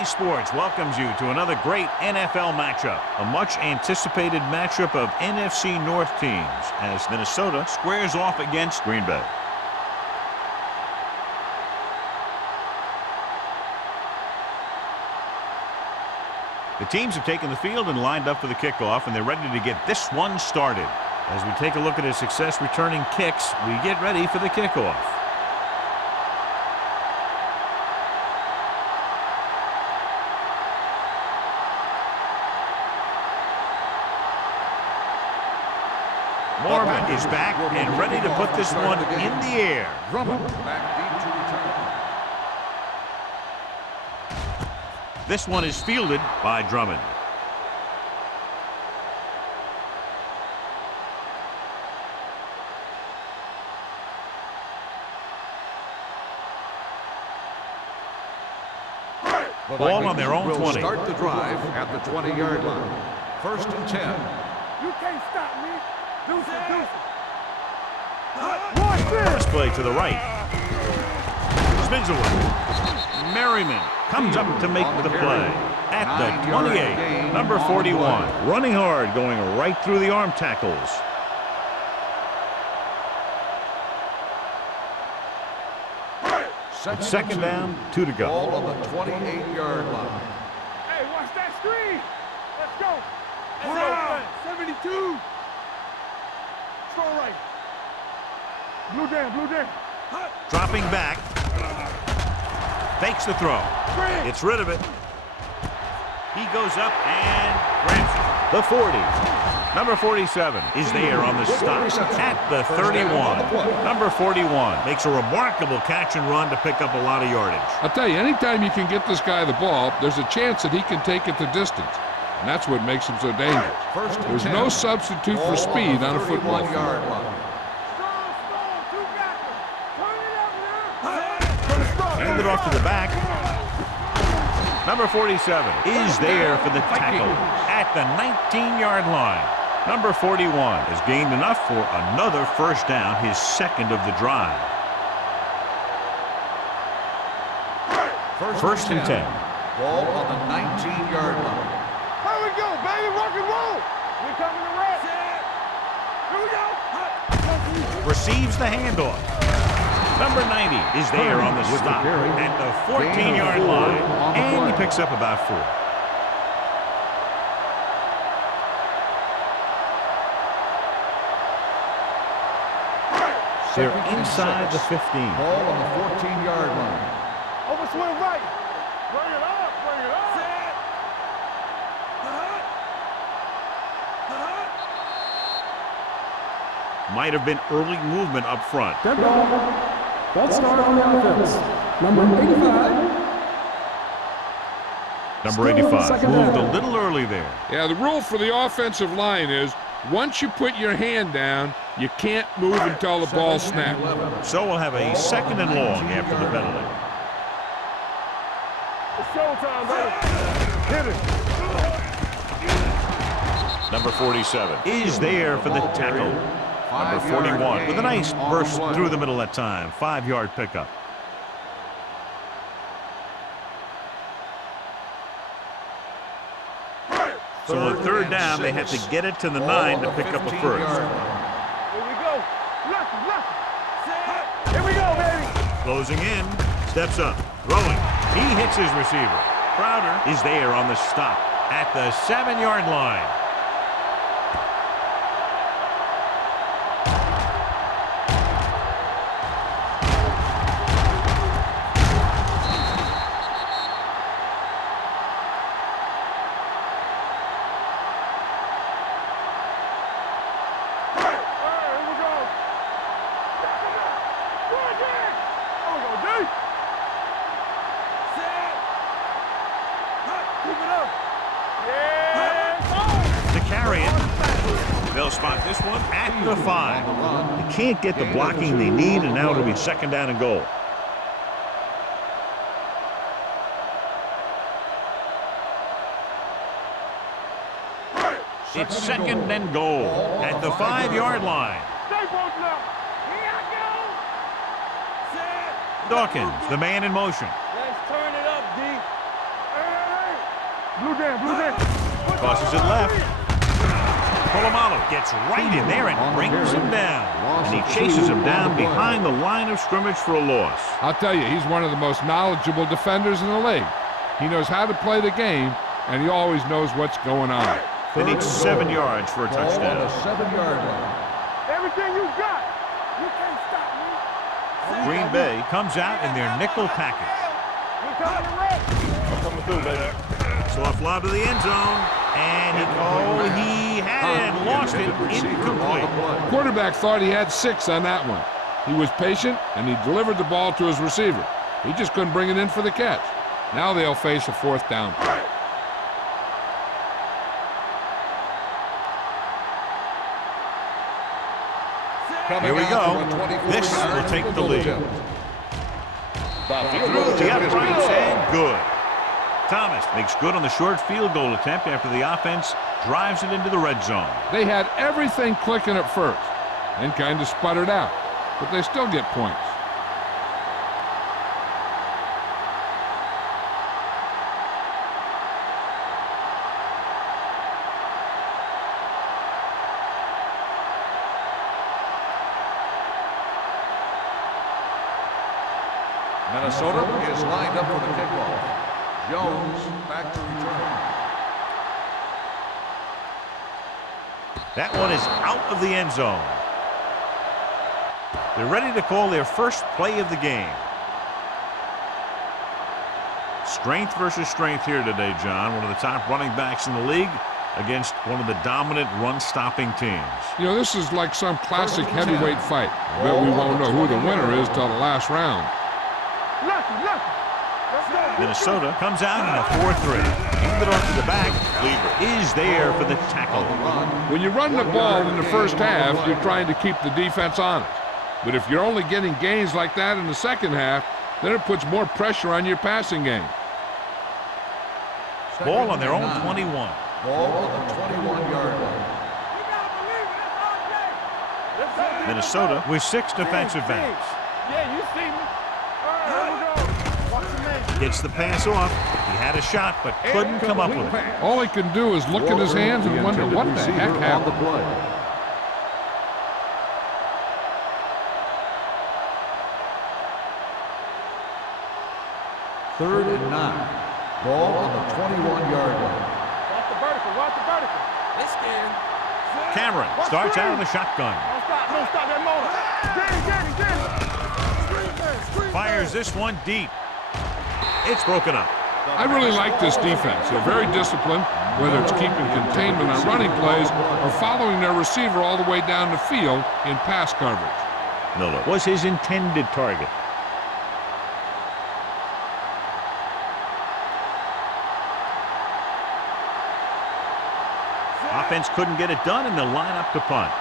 EA Sports welcomes you to another great NFL matchup. A much-anticipated matchup of NFC North teams as Minnesota squares off against Green Bay. The teams have taken the field and lined up for the kickoff, and they're ready to get this one started. As we take a look at his success returning kicks, we get ready for the kickoff. Mormon is back and ready to put this one in the air. This one is fielded by Drummond. Ball on their own 20. Start the drive at the 20-yard line. 1st and 10. You can't stop me. First play to the right. Spins away. Merriman comes up to make the play at the 28. Number 41. Running hard, going right through the arm tackles. Second down, 2 to go. Ball on the 28-yard line. Hey, watch that screen. Let's go. Wow. 72. Strong right. Blue down. Dropping back. Fakes the throw. Gets rid of it. He goes up and grabs it. The 40. Number 47 is there on the stop at the 31. Number 41 makes a remarkable catch and run to pick up a lot of yardage. I'll tell you, anytime you can get this guy the ball, there's a chance that he can take it the distance. And that's what makes him so dangerous. There's no substitute for speed on a football field. Hand it off to the back. Number 47 is there for the tackle at the 19-yard line. Number 41 has gained enough for another first down, his second of the drive. First and 10. Ball on the 19-yard line. Here we go, baby. Rock and roll. We coming to rest. Here we go. Receives the handoff. Number 90 is there on the stop at the 14-yard line, and he picks up about 4. They're inside the 15. Ball on the 14-yard line. Over swing right. Bring it up. Might have been early movement up front. False start on the offense. Number 85. Number 85 moved a little early there. Yeah, the rule for the offensive line is once you put your hand down, you can't move until the ball snaps. So we'll have a second and long after the penalty. It's showtime, baby. Hit it. Number 47 is there for the tackle. Number 41 with a nice burst through the middle that time. 5-yard pickup. So on 3rd down, they have to get it to the 9 to pick up a first. Here we go. Left. Here we go, baby. Closing in, steps up, throwing. He hits his receiver. Crowder is there on the stop at the 7-yard line. They'll spot this one at the 5. They can't get the blocking they need, and now it'll be 2nd down and goal. It's 2nd and goal at the 5-yard line. Dawkins, the man in motion. Let's turn it up, D. Blue down, blue down. Tosses it left. Polamalu gets right in there and brings him down. And he chases him down behind the line of scrimmage for a loss. I'll tell you, he's one of the most knowledgeable defenders in the league. He knows how to play the game, and he always knows what's going on. They need 7 yards for a touchdown. On the 7-yard line. Everything you got. You can't stop me. Green Bay comes out in their nickel package. We coming to red. Coming through, baby. Soft lob to the end zone. And he had it and lost it. Incomplete. Quarterback thought he had 6 on that one. He was patient, and he delivered the ball to his receiver. He just couldn't bring it in for the catch. Now they'll face a 4th down play. Here we go. This will take the lead. Through the uprights and good. Thomas makes good on the short field goal attempt after the offense drives it into the red zone. They had everything clicking at first and kind of sputtered out, but they still get points. Minnesota is lined up for the kickoff. Jones back to return. That one is out of the end zone. They're ready to call their first play of the game. Strength versus strength here today, John. One of the top running backs in the league against one of the dominant run-stopping teams. You know, this is like some classic heavyweight fight. I bet we won't know who the winner is till the last round. Minnesota comes out in a 4-3. Hand it off to the back. Cleaver is there for the tackle. When you run the ball in the first half, you're trying to keep the defense honest. But if you're only getting gains like that in the second half, then it puts more pressure on your passing game. Ball on their own 21. Ball on the 21-yard line. Minnesota with 6 defensive backs. Yeah, you see me. All right, here we go. Watch the man. Gets the pass off. He had a shot, but couldn't come up with it. All he can do is look at his hands and wonder what the heck happened. Third and 9. Ball on the 21-yard line. Watch the vertical. Watch the vertical. This game. Cameron starts out of the shotgun. Don't stop that motor. Get it. Fires this one deep. It's broken up. I really like this defense. They're very disciplined, whether it's keeping containment on running plays or following their receiver all the way down the field in pass coverage. Miller was his intended target. Offense couldn't get it done, and they'll line up to punt.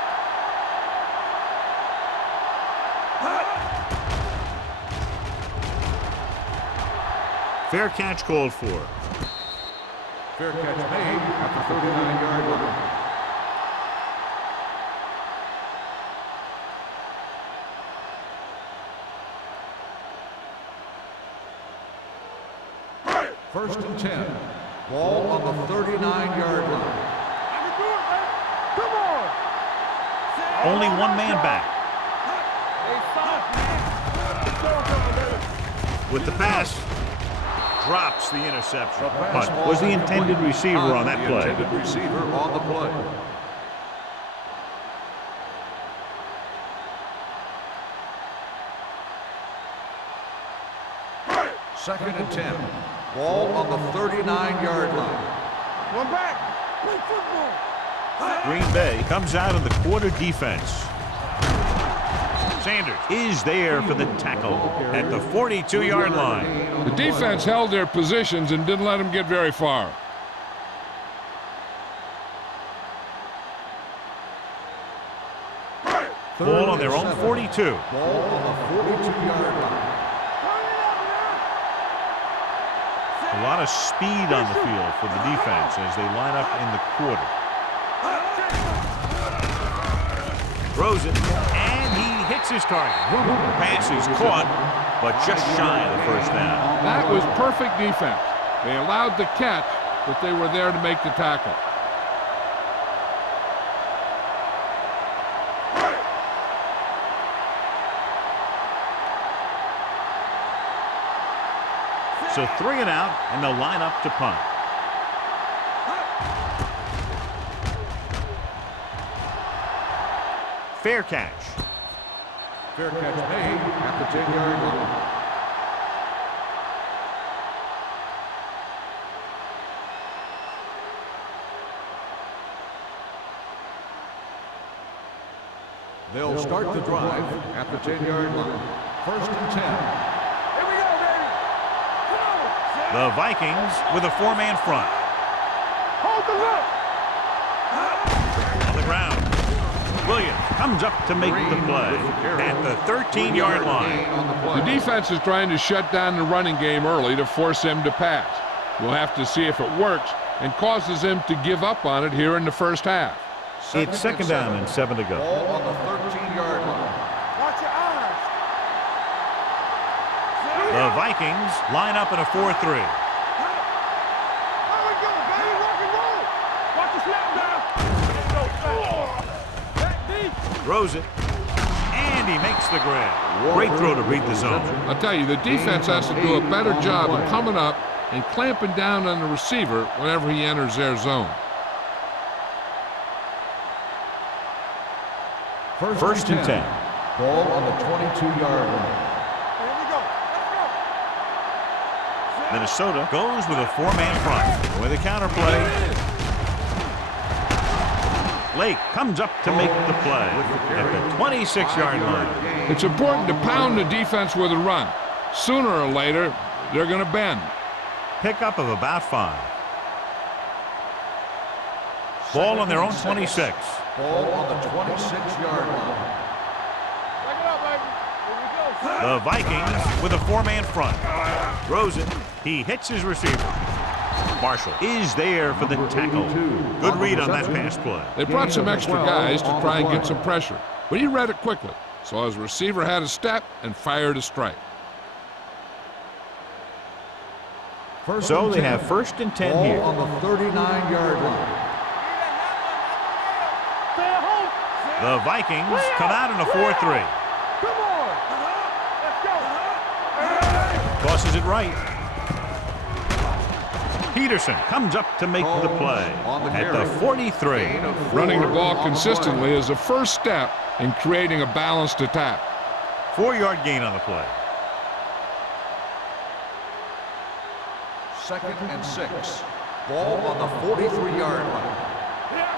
Fair catch called for. Fair catch made at the 39-yard line. First and 10. Ball on the 39-yard line. Come on. Only one man back. With the pass, drops the interception. But was the intended receiver on that play. Intended receiver on the play. Second and 10. Ball on the 39-yard line. One back. Play football. Green Bay comes out in the quarter defense. Sanders is there for the tackle at the 42-yard line. The defense held their positions and didn't let them get very far. Ball on their own 42. Ball on the 42-yard line. A lot of speed on the field for the defense as they line up in the quarter. Throws it, and he hits his target. Pass is caught, but just shy of the first down. That was perfect defense. They allowed the catch, but they were there to make the tackle. So 3 and out, and they'll line up to punt. Fair catch. Fair catch made at the 10-yard line. They'll start the drive at the 10-yard line. 1st and 10. Here we go, baby. Come on. The Vikings with a 4-man front. Hold the look. On the ground. Williams comes up to make the play at the 13-yard line. The defense is trying to shut down the running game early to force him to pass. We'll have to see if it works and causes him to give up on it here in the first half. It's 2nd down and 7 to go. Ball on the 13-yard line. Watch your eyes. The Vikings line up in a 4-3. There we go, baby. Rock and roll. Watch the snap down. Back deep. Throws it. And he makes the grab. Great throw to beat the zone. I'll tell you, the defense has to do a better job of coming up and clamping down on the receiver whenever he enters their zone. 1st and 10. Ball on the 22-yard line. Here we go. Let's go. Minnesota goes with a 4-man front. With a counter play. Lake comes up to make the play at the 26-yard line. It's important to pound the defense with a run. Sooner or later, they're going to bend. Pickup of about 5. Ball on their own 26. Ball on the 26-yard line. Back it up, baby. Here we go. The Vikings with a 4-man front. Throws it. He hits his receiver. Marshall is there for the tackle. Good read on that pass play. They brought some extra guys to try and get some pressure, but he read it quickly. So his receiver had a step and fired a strike. So they have 1st and 10 here. Ball on the 39-yard line. Stay at home. The Vikings come out in a 4-3. Come on. Let's go. Tosses it right. Peterson comes up to make the play at the 43. Running the ball consistently is the first step in creating a balanced attack. 4-yard gain on the play. 2nd and 6. Ball on the 43-yard line. Here I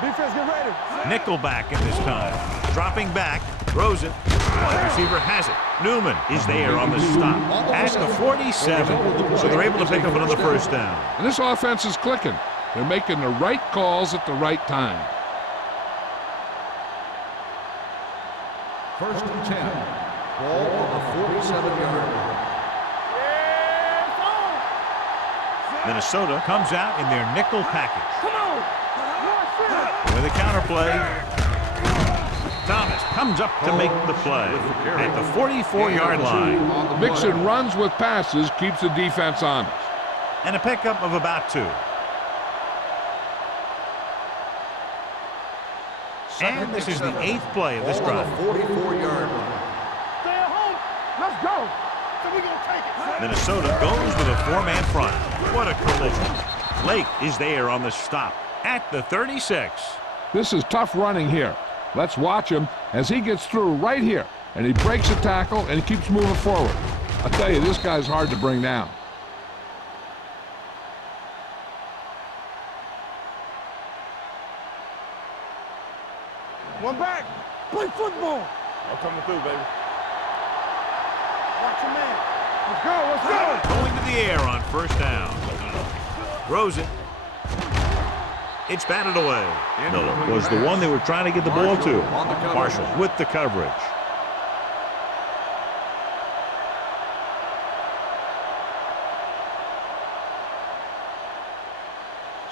come. Defense, get ready. Nickelback in this time. Dropping back. Throws it. Wide receiver has it. Newman is there on the stop at the 47. So they're able to pick up another 1st down. And this offense is clicking. They're making the right calls at the right time. 1st and 10. Ball on the 47-yard line. Minnesota comes out in their nickel package. Come on. With a counter play. Thomas comes up to make the play at the 44-yard line. Mixing runs with passes keeps the defense honest. And a pickup of about 2. And this is the 8th play of this drive. 44-yard line. Stay at home. Let's go. So we gonna take it. Minnesota goes with a 4-man front. What a collision. Lake is there on the stop at the 36. This is tough running here. Let's watch him as he gets through right here. And he breaks a tackle and keeps moving forward. I tell you, this guy's hard to bring down. One back. Play football. I'm coming through, baby. Watch your man. Let's go. Let's go. Going to the air on 1st down. Throws it. It's batted away. Miller was the one they were trying to get the ball to. Marshall with the coverage.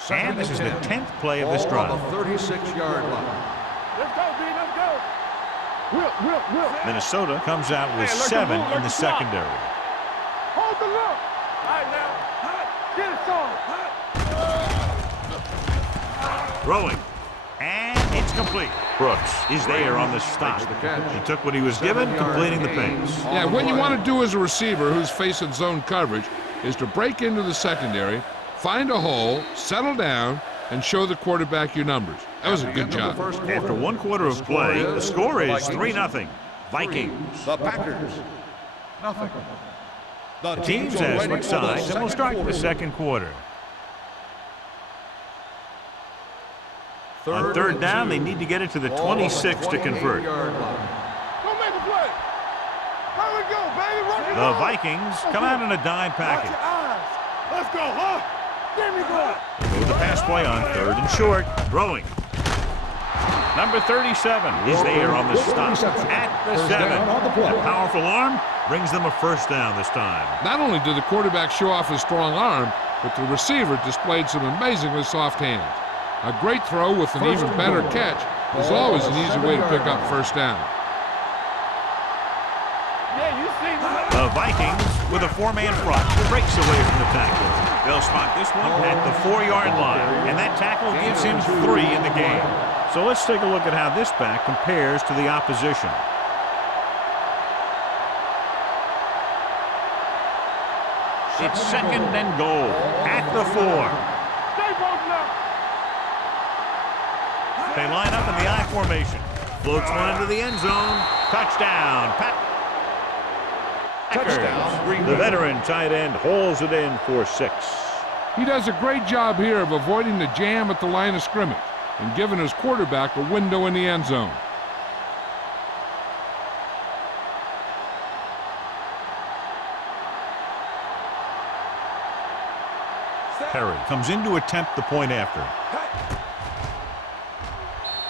And this is the 10th play of this drive. On the 36-yard line. Let's go, B. Let's go. Whip. Minnesota comes out with 7 in the secondary. Hold the look. All right, now. Get it, Sean. Throwing. And it's complete. Brooks is there on the stop. He took what he was given, completing the pass. Yeah, what you want to do as a receiver who's facing zone coverage is to break into the secondary, find a hole, settle down, and show the quarterback your numbers. That was a good job. After 1 quarter of play, the score is 3-0. Vikings. The Packers. Nothing. The teams have switched sides and will start the second quarter. On third down, they need to get it to the 26 to convert. Go make a play. Here we go, baby. Rock and The roll. Vikings come out in a dime Watch package. your eyes. Let's go, huh? Give me go. Go with the pass play on third and short. Throwing. Number 37 is there on the stop at the 7. A powerful arm brings them a first down this time. Not only did the quarterback show off his strong arm, but the receiver displayed some amazingly soft hands. A great throw with an even better catch is always an easy way to pick up first down. Yeah, you see me. The Vikings, with a 4-man front, breaks away from the tackle. They'll spot this one at the 4-yard line, and that tackle gives him 3 in the game. So let's take a look at how this back compares to the opposition. It's second and goal at the 4. Stay broken up. They line up in the I formation. Floats one into the end zone. Touchdown. Packers. The veteran tight end hauls it in for 6. He does a great job here of avoiding the jam at the line of scrimmage and giving his quarterback a window in the end zone. Perry comes in to attempt the point after.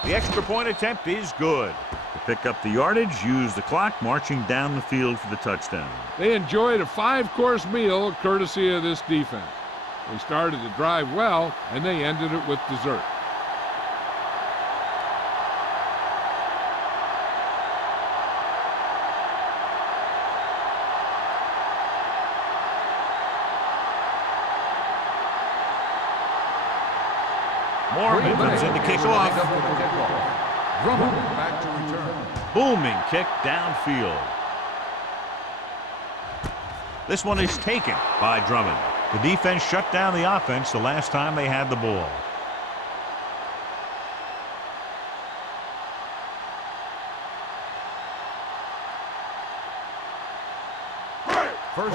The extra point attempt is good. To pick up the yardage, use the clock, marching down the field for the touchdown. They enjoyed a 5-course meal courtesy of this defense. They started the drive well, and they ended it with dessert. Morgan comes in to kick off. Drummond back to return. Booming kick downfield. This one is taken by Drummond. The defense shut down the offense the last time they had the ball.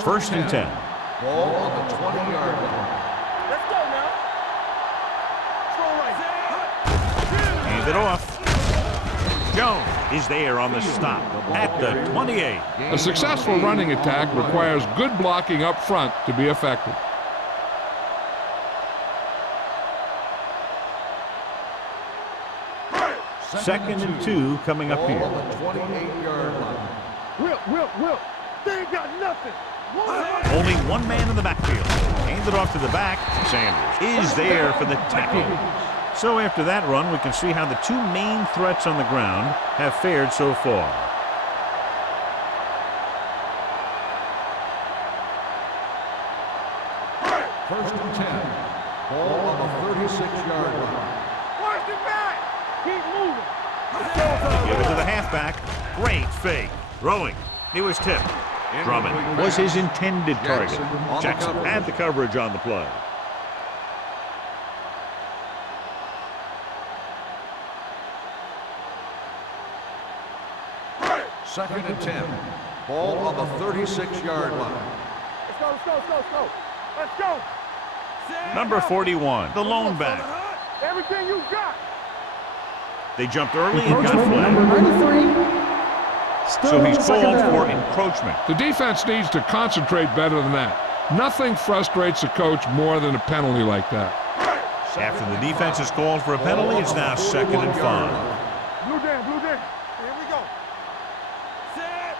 First and 10. Ball on the 20-yard line. Let's go now. Throw right. Hand it off. Jones is there on the stop at the 28. A successful running attack requires good blocking up front to be effective. Second and 2 coming up Ball here. on the 28-yard line. Will. They ain't got nothing. Only one man in the backfield. Hand it off to the back. Sanders is there for the tackle. So after that run, we can see how the 2 main threats on the ground have fared so far. First and 10. Ball on the 36-yard line. Watch it back. Keep moving. Give it to the halfback. Great fake. Throwing. He was tipped. Drummond was his intended target. Jackson had the coverage on the play. Second and 10. Ball on the 36-yard line. Let's go. Let's go. Number 41, the lone back. Everything you got. They jumped early and got Number flagged. 93. Still So he's second called down. for encroachment. The defense needs to concentrate better than that. Nothing frustrates a coach more than a penalty like that. After the defense is called for a penalty, it's now second and 5. Blue down. Here we go. Set.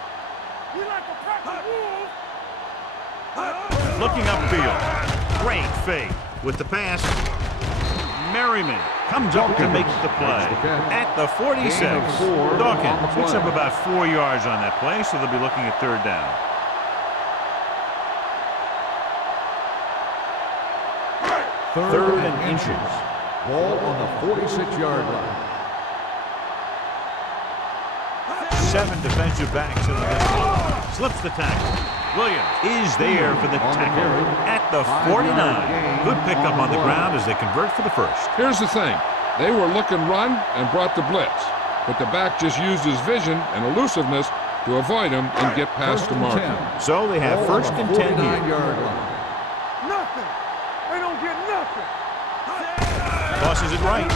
We like to practice rules. Looking upfield. Great fake. With the pass, Merriman comes up to make the play. At the 46, Dawkins picks up about 4 yards on that play, so they'll be looking at third down. Third and inches. Ball on the 46-yard line. 7 defensive backs in the middle. Slips the tackle. Williams is there for the tackle at the 49. Good pickup on the ground as they convert for the first. Here's the thing. They were looking run and brought the blitz, but the back just used his vision and elusiveness to avoid him and get past the marker. So they have first and 10 here. Nothing. They don't get nothing. Tosses it right.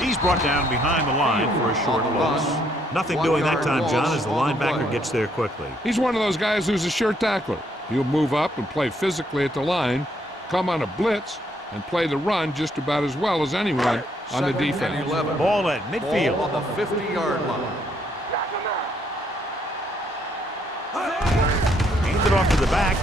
He's brought down behind the line for a short loss. Nothing doing that time, John, as the linebacker gets there quickly. He's one of those guys who's a sure tackler. He'll move up and play physically at the line, come on a blitz, and play the run just about as well as anyone on the defense. Ball at midfield. Ball on the 50-yard line. Hands it off to the back.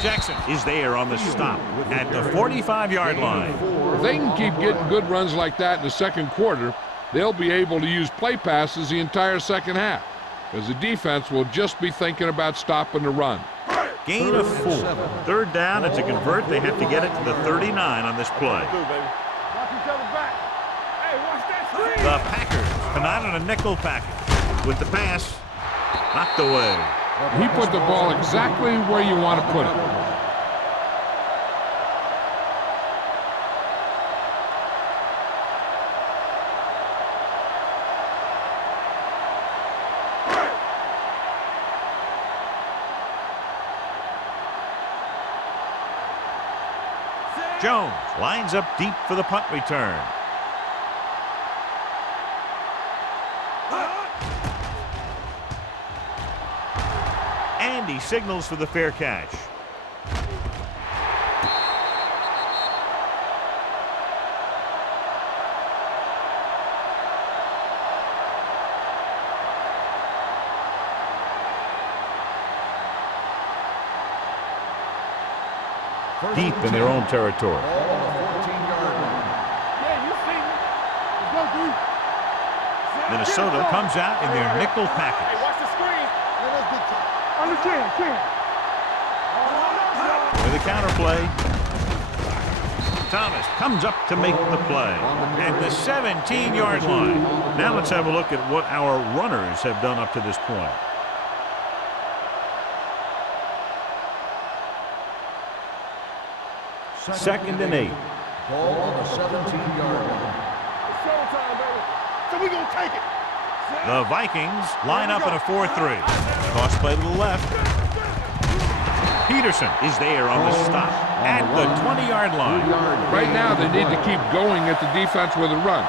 Jackson is there on the stop at the 45-yard line. If they can keep getting good runs like that in the second quarter, they'll be able to use play passes the entire second half, because the defense will just be thinking about stopping the run. Gain of 4. Third down, and to convert, they have to get it to the 39 on this play. Watch each other back. Hey, watch that screen. The Packers come out on a nickel package with the pass knocked away. He put the ball exactly where you want to put it. Jones lines up deep for the punt return. And he signals for the fair catch. Deep in their own territory. Ball on the 14-yard line. Yeah, you see me. Let's go, dude. Minnesota comes out in their nickel Hey, package. watch the screen. On the 10. With a counter play. Thomas comes up to make the play at the 17-yard line. Now let's have a look at what our runners have done up to this point. Second and 8. Ball on the 17-yard line. It's showtime, baby. So we gonna take it. The Vikings line up in a 4-3. Toss play to the left. Peterson is there on the stop at the 20-yard line. Right now, they need to keep going at the defense with a run.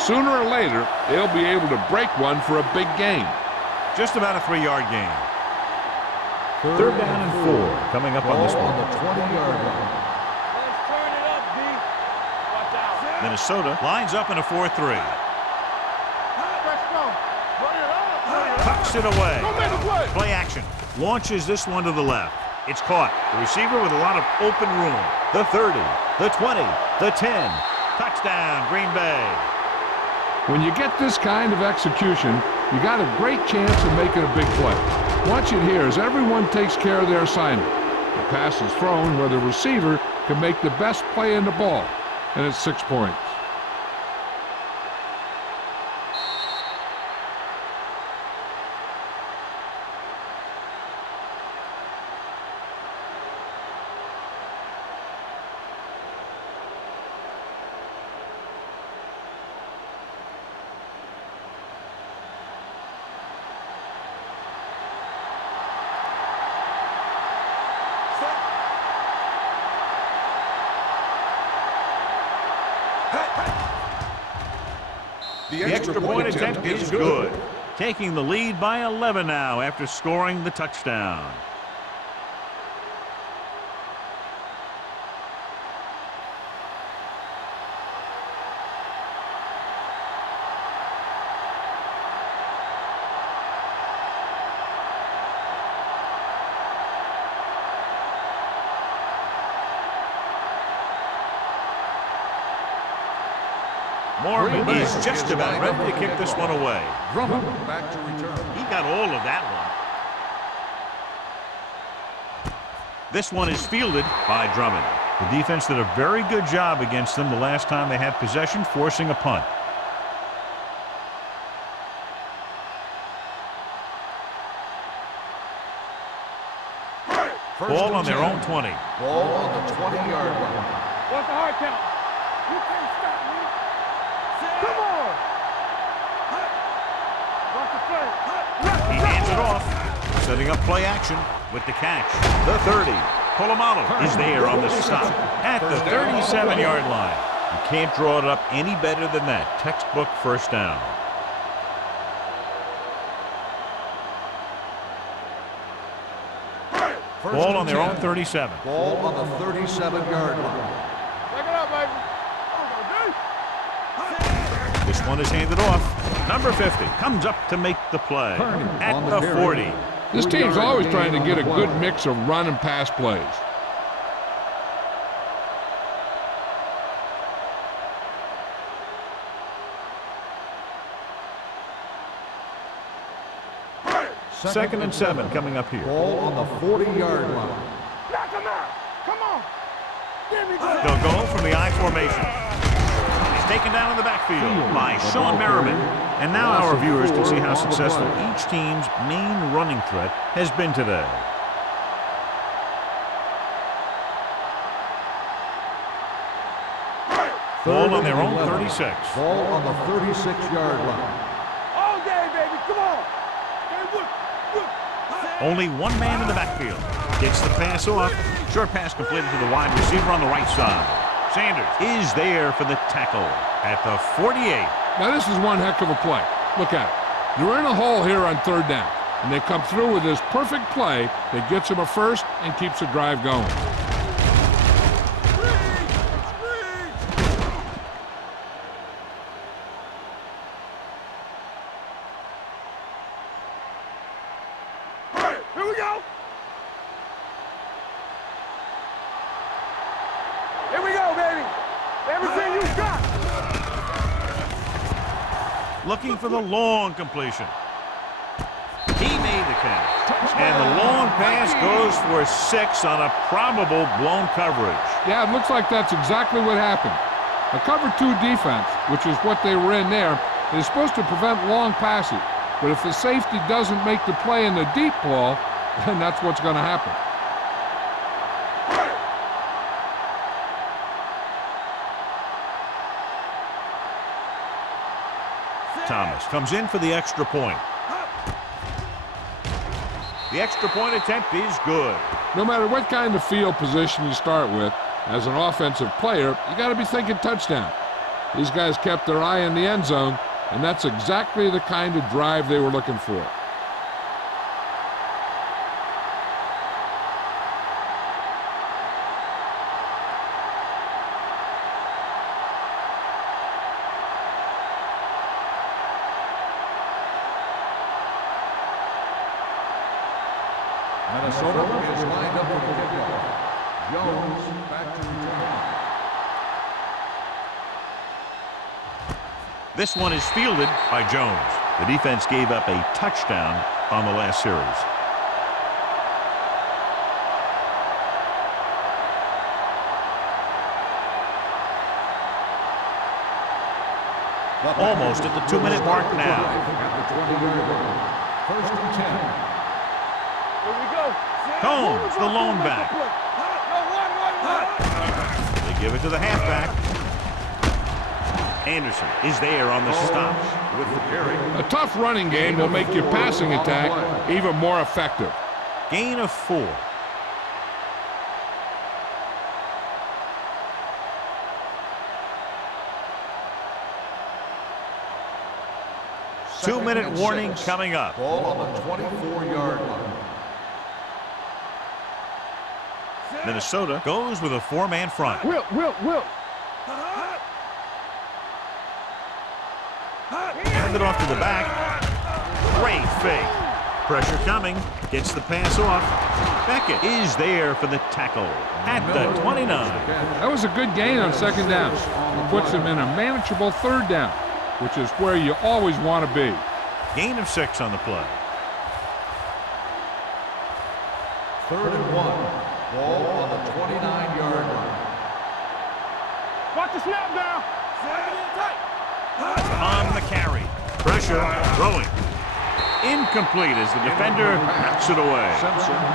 Sooner or later, they'll be able to break one for a big gain. Just about a 3-yard gain. Third down and 4 coming up on this Ball one. on the 20-yard line. Let's turn it up, D. Watch out. Minnesota lines up in a 4-3. Let's go. Run it up. Tucks it away. Go make a play. Play action. Launches this one to the left. It's caught. The receiver with a lot of open room. The 30, the 20, the 10. Touchdown, Green Bay. When you get this kind of execution, you got a great chance of making a big play. Watch it here as everyone takes care of their assignment. The pass is thrown where the receiver can make the best play in the ball, and it's 6 points. The extra point attempt is good. Taking the lead by 11 now after scoring the touchdown. Morgan is just about ready to kick this one away. Drummond back to return. He got all of that one. This one is fielded by Drummond. The defense did a very good job against them the last time they had possession, forcing a punt. Ball on their own 20. Ball on the 20-yard line. What's the hard count? You can't stop me. Come on. Watch the play. He hands it off, setting up play action with the catch. The 30. Polamalu is there on the stop at the 37-yard line. You can't draw it up any better than that. Textbook first down. Ball on their own 37. Ball on the 37-yard line. Take it up, baby. This one is handed off. Number 50 comes up to make the play at the 40. This team's always trying to get a good mix of run and pass plays. Second and 7 coming up here. Ball on the 40-yard line. Knock him out. Come on. Give me that. They'll go from the I formation. He's taken down in the backfield by Sean Merriman. And now our viewers can see how successful each team's main running threat has been today. Ball on their own 36. Ball on the 36-yard line. All day, baby. Come on. Hey, look. Only one man in the backfield. Gets the pass off. Short pass completed to the wide receiver on the right side. Sanders is there for the tackle at the 48. Now this is one heck of a play. Look at it. You're in a hole here on third down, and they come through with this perfect play that gets them a first and keeps the drive going. Here we go. Here we go, baby. Everything you got. Looking for the long completion. He made the catch. And the long pass goes for 6 on a probable blown coverage. Yeah, it looks like that's exactly what happened. A cover 2 defense, which is what they were in there, is supposed to prevent long passes. But if the safety doesn't make the play in the deep ball, then that's what's going to happen. Thomas comes in for the extra point. The extra point attempt is good. No matter what kind of field position you start with, as an offensive player, you got to be thinking touchdown. These guys kept their eye on the end zone, and that's exactly the kind of drive they were looking for. Minnesota is lined up for the kickoff. Jones back to return. This one is fielded by Jones. The defense gave up a touchdown on the last series. Almost at the 2-minute mark now. At the 20-yard line. First and 10. Here we go. Combs, the lone back. They give it to the halfback. Anderson is there on the stop with the carry. A tough running game will make your passing attack even more effective. Gain of 4. Two-minute warning coming up. Ball on the 24-yard line. Minnesota goes with a 4-man front. Will. Hand it off to the back. Great fake. Pressure coming. Gets the pass off. Beckett is there for the tackle at the 29. That was a good gain on second down. It puts them in a manageable third down, which is where you always want to be. Gain of 6 on the play. Third and 1. Ball on the 29-yard line. the snap down. On the carry. Pressure. Throwing. Incomplete as the defender knocks it away.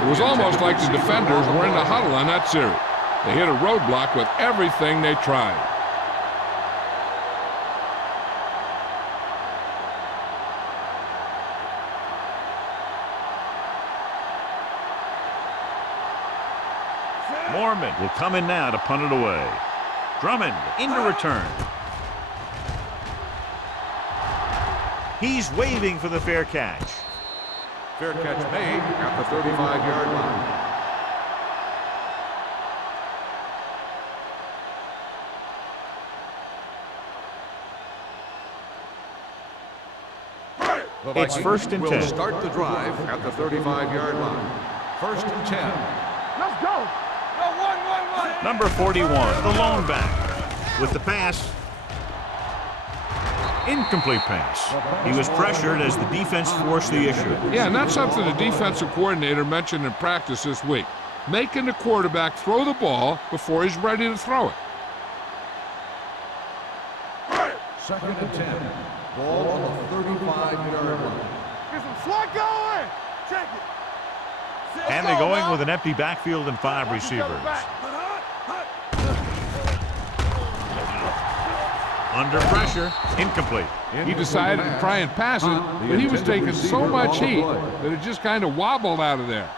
It was almost like the defenders were in the huddle on that series. They hit a roadblock with everything they tried. Mormon will come in now to punt it away. Drummond into return. He's waving for the fair catch. Fair catch made at the 35-yard line. It's 1st and 10. Will start the drive at the 35-yard line. 1st and 10. Let's go. Go, 1. Number 41, the lone back. With the pass. Incomplete pass. He was pressured as the defense forced the issue. Yeah, and that's something the defensive coordinator mentioned in practice this week. Making the quarterback throw the ball before he's ready to throw it. 2nd and 10. Ball on the 35-yard line. Get some slot going. Check it. And they're going with an empty backfield and 5 receivers. Under pressure, incomplete. He decided to try and pass it, but he was taking so much heat that it just kind of wobbled out of there.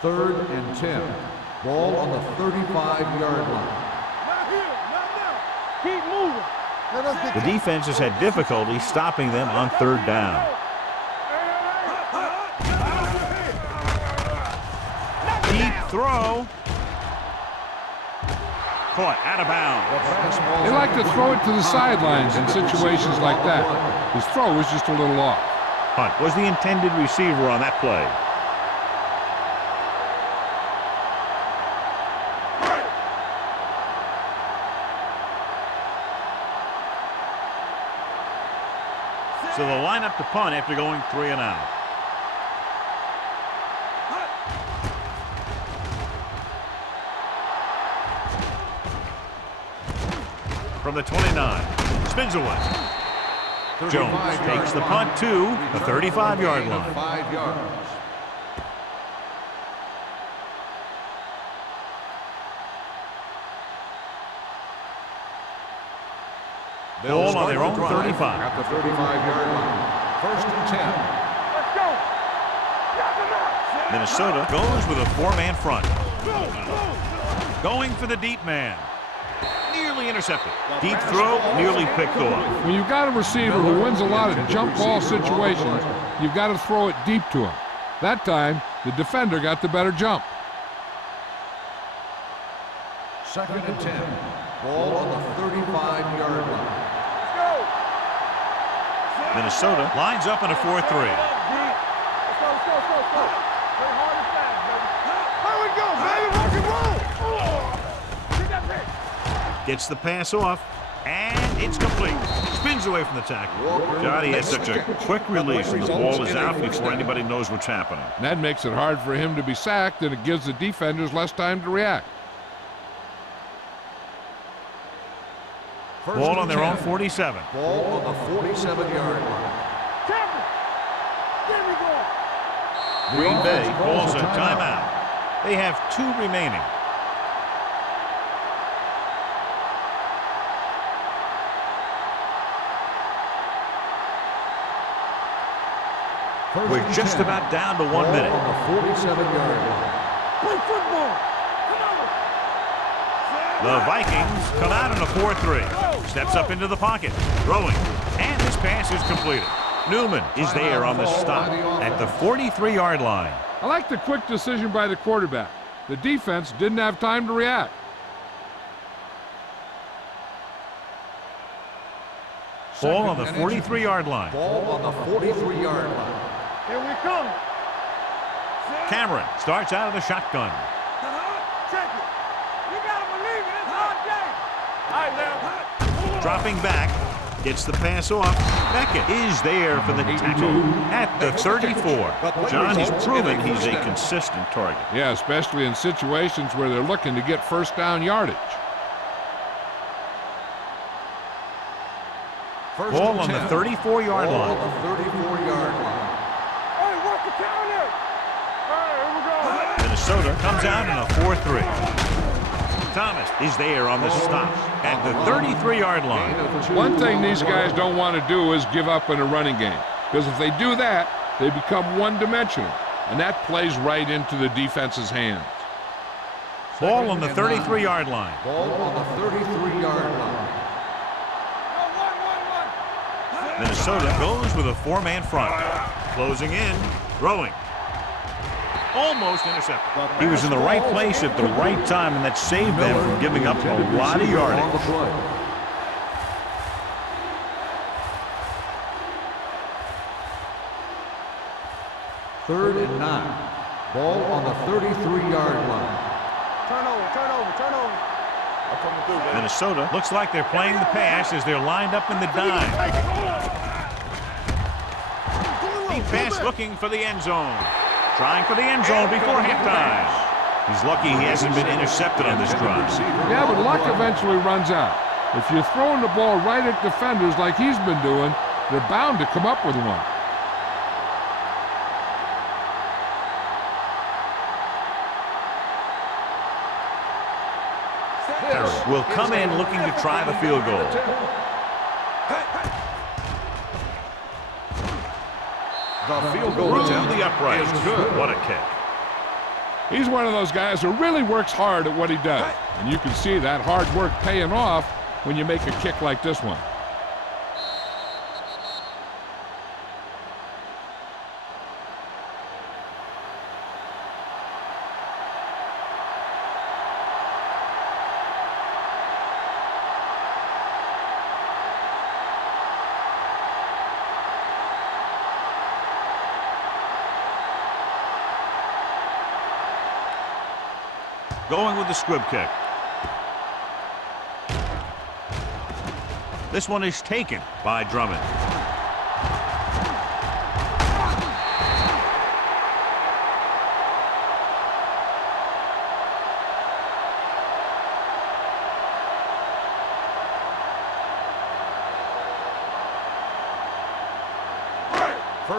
Third and 10. Ball on the 35-yard line. Not here, not now. Keep moving. Let us get The defense has had difficulty stopping them on 3rd down. Deep throw. Caught out of bounds. They like to throw it to the sidelines in situations like that. His throw was just a little off. Hunt was the intended receiver on that play. So they'll line up to punt after going 3 and out. From the 29, spins away. Jones takes the punt to the 35-yard line. 5 yards. Ball on their own 35. At the 35-yard line. 1st and 10. Let's go. Got them out. Minnesota goes with a 4-man front. Going for the deep man. Nearly intercepted. Deep throw, nearly picked off. When you've got a receiver who wins a lot of jump ball situations, you've got to throw it deep to him. That time, the defender got the better jump. 2nd and 10. Ball on the 35-yard line. Let's go. Minnesota lines up in a 4-3. Let's go. Play hard and fast, baby. Here we go, baby. Rock and roll. Get that pick. Gets the pass off, and it's complete. Spins away from the tackle. Johnny has such a quick release, and the ball is out before anybody knows what's happening. And that makes it hard for him to be sacked, and it gives the defenders less time to react. Ball on their own 47. Ball on the 47-yard line. Captain. There we go. Green Bay calls a timeout. They have 2 remaining. We're just about down to 1 minute. On the 47-yard line. Play football. Come on. The Vikings come out in a 4-3. Steps up into the pocket, throwing, and this pass is completed. Newman is there on the stop at the 43-yard line. I like the quick decision by the quarterback. The defense didn't have time to react. Ball on the 43-yard line. Ball on the 43-yard line. Here we come. Cameron starts out of the shotgun. Check it. You gotta believe it. It's our game. All right, now. Dropping back, Gets the pass off. Beckett is there for the tackle at the 34. John, he's proven he's a consistent target. Yeah, especially in situations where they're looking to get first down yardage. Ball on the 34-yard line. The 34-yard line. Hey, work the counter! All right, here we go. Minnesota comes out in a 4-3. Thomas is there on the stop at the 33-yard line. One thing these guys don't want to do is give up in a running game, because if they do that, they become one-dimensional, and that plays right into the defense's hands. Ball on the 33-yard line. Ball on the 33-yard line. Minnesota goes with a four-man front. Closing in, throwing. Almost intercepted. He was in the right place at the right time, and that saved them from giving up a lot of yardage. On the play. Third and 9. Ball on the 33-yard line. Turnover. I'm coming through, man. Minnesota looks like they're playing the pass as they're lined up in the dime. Deep pass looking for the end zone. Trying for the end zone before halftime. He's lucky he hasn't been intercepted on this drive. Yeah, but luck eventually runs out. If you're throwing the ball right at defenders like he's been doing, they're bound to come up with one. Will come in looking to try the field goal. The field goal Through attempt the upright. is good. What a kick. He's one of those guys who really works hard at what he does. And you can see that hard work paying off when you make a kick like this one. Going with the squib kick. This one is taken by Drummond.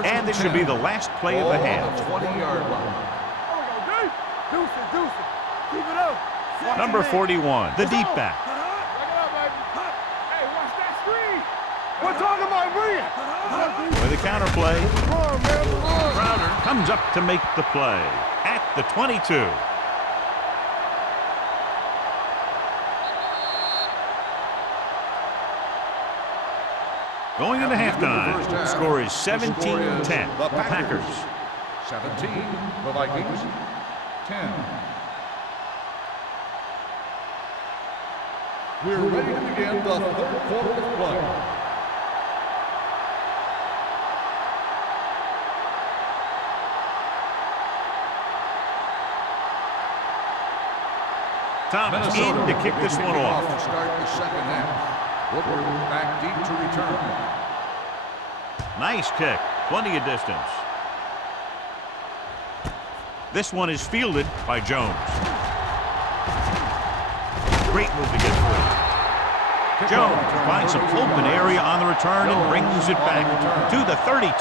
And this should be the last play of the half. 20-yard line. Deuce it. Keep it up. Number 41, the deep back. Back it up, baby. Hey, watch that screen. We're talking about Bria. With a counter play, Come on, man. Crowder comes up to make the play at the 22. Going into halftime, the score is 17-10. The Packers. 17, the Vikings, 10. We're ready to begin the third quarter of play. Thomas in to kick this one off. To start the second half. Woodward back deep to return. Nice kick, plenty of distance. This one is fielded by Jones. Great move to get through. Jones finds some open area on the return and brings it back to the 32.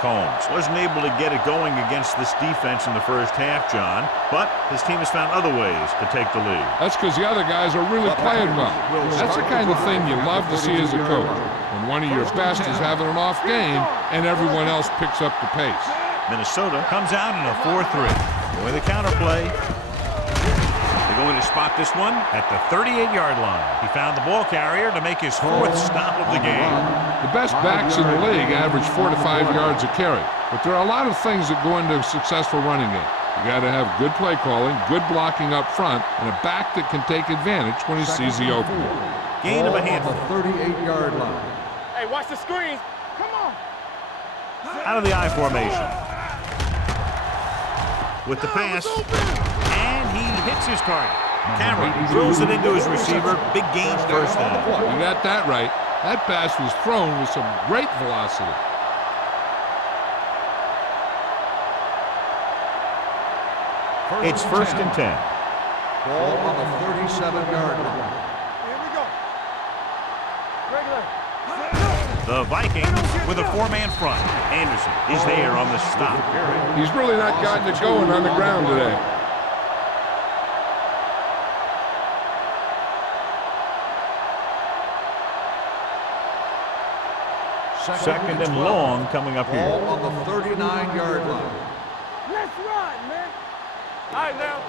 Combs wasn't able to get it going against this defense in the first half, John, but his team has found other ways to take the lead. That's because the other guys are really playing well. That's the kind of thing you love to see as a coach, when one of your best is having an off game and everyone else picks up the pace. Minnesota comes out in a 4-3. With a counter play. They're going to spot this one at the 38-yard line. He found the ball carrier to make his fourth stop of the game. The best backs in the league average 4 to 5 yards a carry, but there are a lot of things that go into a successful running game. You got to have good play calling, good blocking up front, and a back that can take advantage when he sees the opening. Gain of a handful. The 38-yard line. Hey, watch the screens. Come on. Out of the I formation. With the pass. And he hits his target. Cameron drills it into his receiver. Big gain first down. You got that right. That pass was thrown with some great velocity. It's first and 10. Ball on the 37-yard line. Here we go. Regular. The Vikings with a four-man front. Anderson is there on the stop. He's really not gotten it going on the ground today. Second and long coming up Ball here. on the 39-yard line. Let's run, man. All right, now.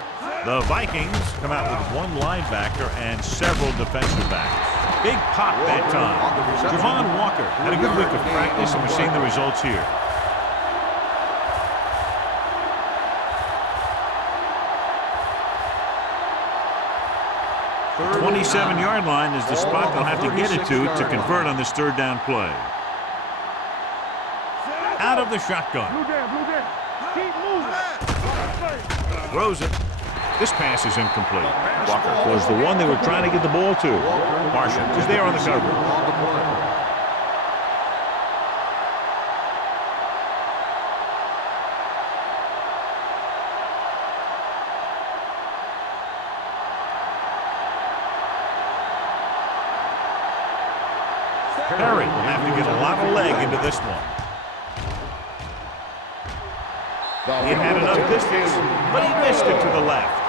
The Vikings come out with one linebacker and several defensive backs. Big pop that time. Javon Walker had a good week of practice, and we're seeing the results here. 27-yard line is the spot they'll have to get it to convert on this third down play. Out of the shotgun. Blue down. Keep moving. Throws it. This pass is incomplete. Walker was the one they were trying to get the ball to. Marshall is there on the cover. On the play. Perry will have to get a lot of leg into this one. He had enough distance, but he missed it to the left.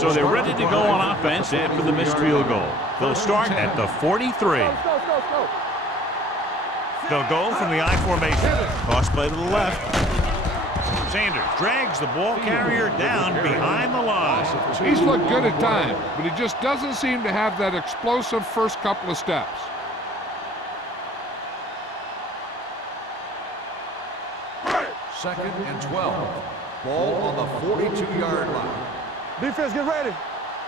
So they're ready to go on offense after the missed field goal. They'll start at the 43. Go. They'll go from the I formation. Cross play to the left. Sanders drags the ball carrier down behind the line. He's looked good at times, but he just doesn't seem to have that explosive first couple of steps. Second and 12. Ball on the 42-yard line. Defense, get ready.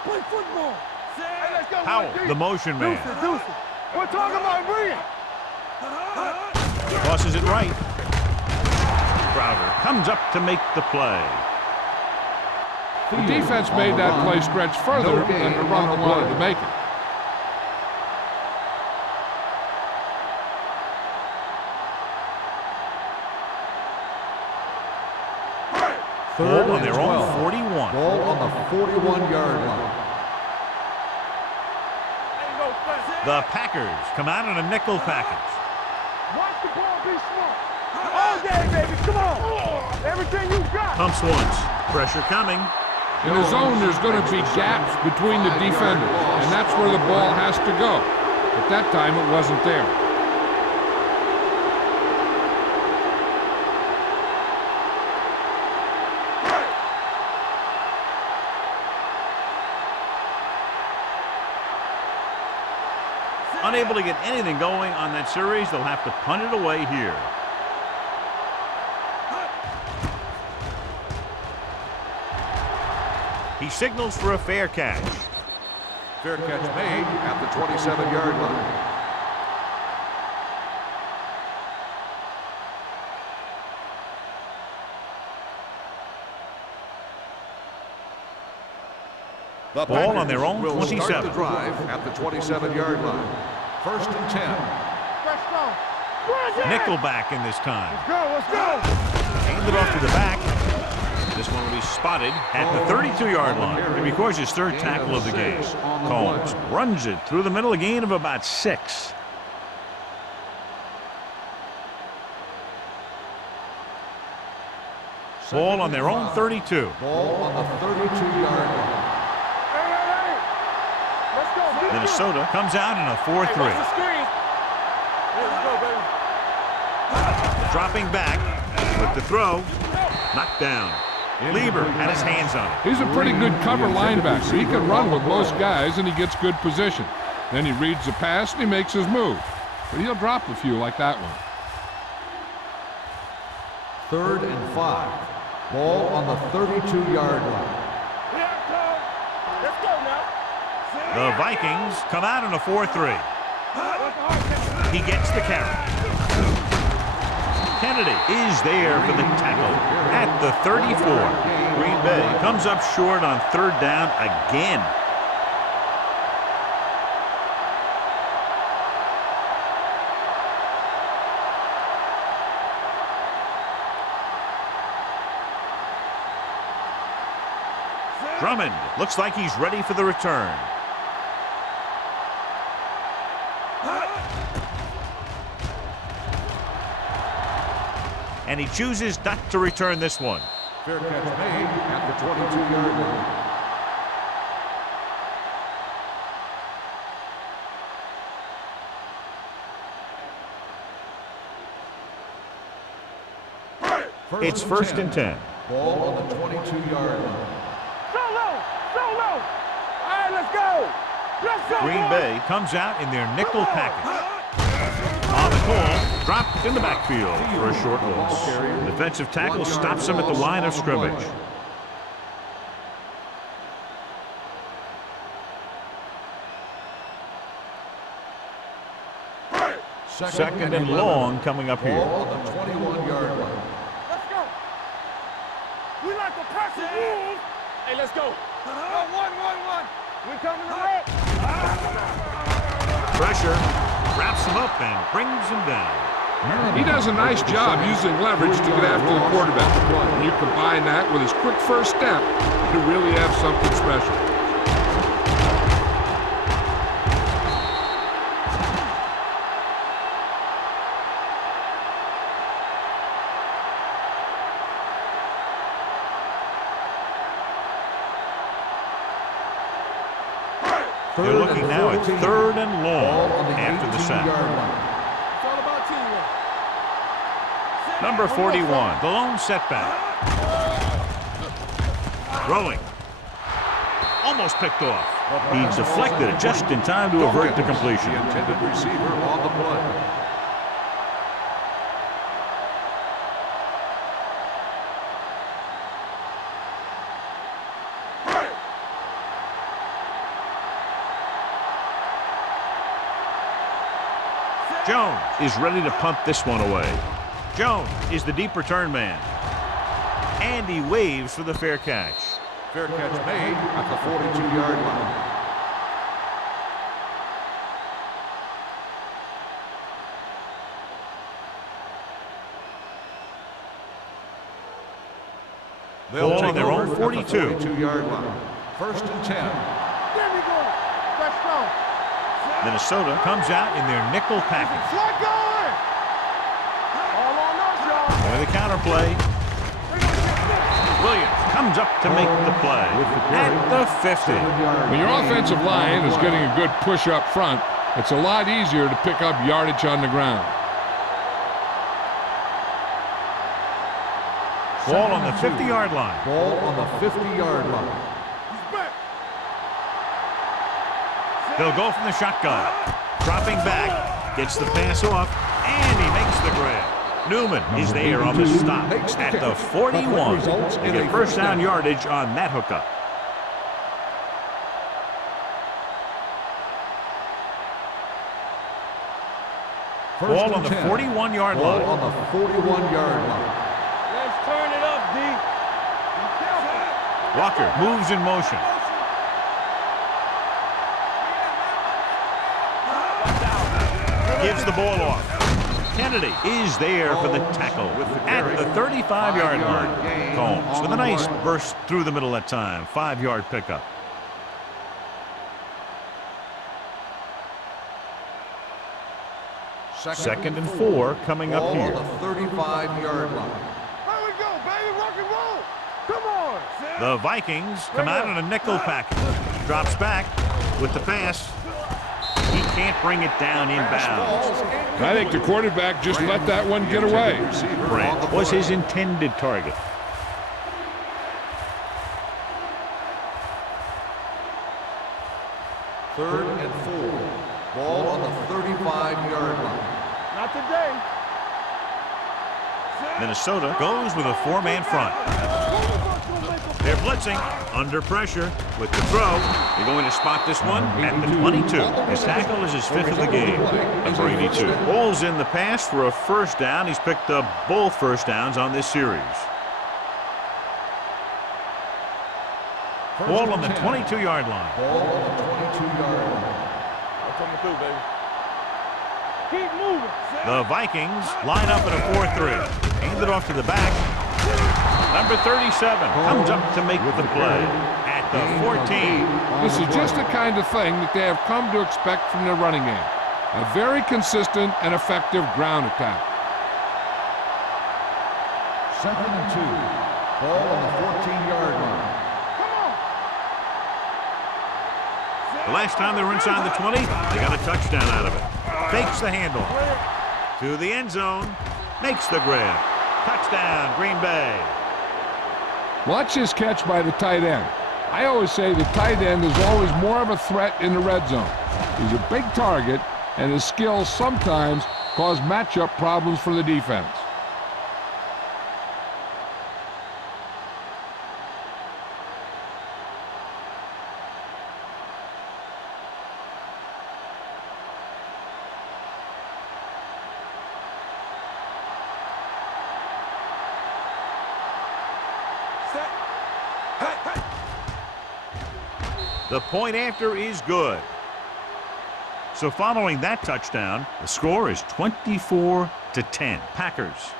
Play football. Hey, let's go. Howell, the motion man. Deuce it. We're talking about bring it. Tosses it right. Crowder comes up to make the play. The defense made that play stretch further than the runner wanted to make it. Third on and their 12. own 41. Ball on the 41-yard line. The Packers come out in a nickel package. Watch the ball be smart. All day, baby. Come on. Everything you got. Pumps once. Pressure coming. In the zone, there's going to be gaps between the defenders, and that's where the ball has to go. At that time, it wasn't there. Unable to get anything going on that series, they'll have to punt it away here. He signals for a fair catch. Fair catch made at the 27-yard line. The Ball on their own will 27. start the drive at the 27-yard line. First and 10. Let's go. Nickelback in this time. Let's go. Hand it off to the back. This one will be spotted at the 32-yard line. And records his third tackle of the game. Combs runs it through the middle, a gain of about 6. Ball on their own 32. Ball on the 32-yard line. Hey. Let's go. Minnesota comes out in a 4-3. Screen. Let's go, baby. Dropping back with the throw. Knocked down. Lieber had his hands on it. He's a pretty good cover linebacker. He can run with most guys, and he gets good position. Then he reads the pass, and he makes his move. But he'll drop a few like that one. Third and 5. Ball on the 32-yard line. Let's go now. The Vikings come out in a 4-3. He gets the carry. Kennedy is there for the tackle at the 34. Green Bay comes up short on third down again. Drummond looks like he's ready for the return. And he chooses not to return this one. Fair catch made at the 22-yard line. It's first and 10. Ball on the 22-yard line. Solo! Solo! All right, let's go! Let's go! Green Bay comes out in their nickel package. On the call, dropped in the backfield for a short loss. Defensive tackle stops him at the line of scrimmage. Second and long coming up here. Ball on the 21-yard line. Let's go! We like to press the rules! Hey, let's go! 1-1-1! We coming to wreck! Pressure, wraps him up and brings him down. He does a nice job using leverage to get after the quarterback. When you combine that with his quick first step, you really have something special. They're looking now at third and long after the sack. It's all about teamwork. Number 41, the lone setback. Throwing. Almost picked off. He deflected it just in time to avert the completion. The intended receiver on the play. Jones is ready to punt this one away. Jones is the deep return man. And he waves for the fair catch. Fair catch made at the 42-yard line. They'll take their own 42. 42-yard line. First and 10. There we go! Let's go! Minnesota comes out in their nickel package. Slide going! All on us, y'all! With the counterplay. Williams comes up to make the play at the 50. When your offensive line is getting a good push up front, it's a lot easier to pick up yardage on the ground. Ball on the 50-yard line. Ball on the 50-yard line. They'll go from the shotgun. Dropping back, gets the pass off, and he makes the grab. Newman is there on the stop at the 41. They get first down yardage on that hookup. Ball on the 41-yard line. Ball on the 41-yard line. Let's turn it up, D. Walker moves in motion. Gives the ball off. Kennedy is there for the tackle at the 35-yard line. Combs with a nice burst through the middle that time. 5-yard pickup. Second and 4 coming up here. Ball on the 35-yard line. There we go, baby. Rock and roll. Come on. The Vikings come out in a nickel package. Drops back with the pass. He can't bring it down inbounds. I think the quarterback just let that one get away. Brant was his intended target. Third and 4. Ball on the 35-yard line. Not today. Minnesota goes with a 4-man front. They're blitzing, under pressure, with the throw. They're going to spot this one at the 22. His tackle is his 5th of the game, number 82. Ball's in the pass for a first down. He's picked up both first downs on this series. Ball on the 22-yard line. Ball on the 22-yard line. I'm coming through, baby. Keep moving. The Vikings line up in a 4-3. Hand it off to the back. Number 37 comes up to make the play at the 14. This is just the kind of thing that they have come to expect from their running game. A very consistent and effective ground attack. 2nd and 2. Ball on the 14-yard line. The last time they were inside the 20, they got a touchdown out of it. Fakes the handle. To the end zone. Makes the grab. Touchdown, Green Bay. Watch this catch by the tight end. I always say the tight end is always more of a threat in the red zone. He's a big target, and his skills sometimes cause matchup problems for the defense. The point after is good. So following that touchdown, the score is 24-10. Packers.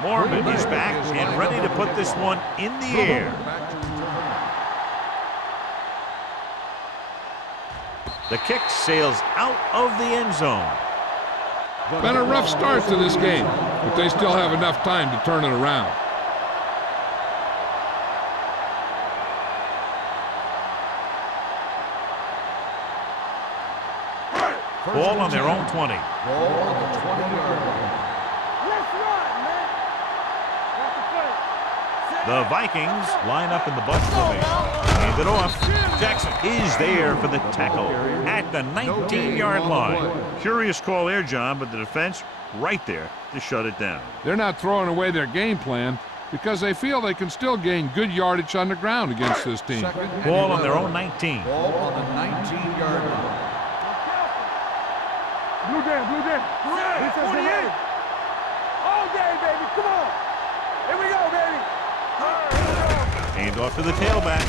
Mormon is back and ready to put this one in the air. The kick sails out of the end zone. Been a rough start to this game, but they still have enough time to turn it around. Ball on their own 20. Ball on the 20-yard line. The Vikings line up in the bunch formation. Hand it off. Jackson is there for the tackle at the 19-yard line. Curious call there, John, but the defense right there to shut it down. They're not throwing away their game plan because they feel they can still gain good yardage on the ground against this team. Ball on their own 19. Ball on the 19-yard line. Blue down, blue down. He says 48. All day, baby. Come on. Here we go, baby. Hand off to the tailback.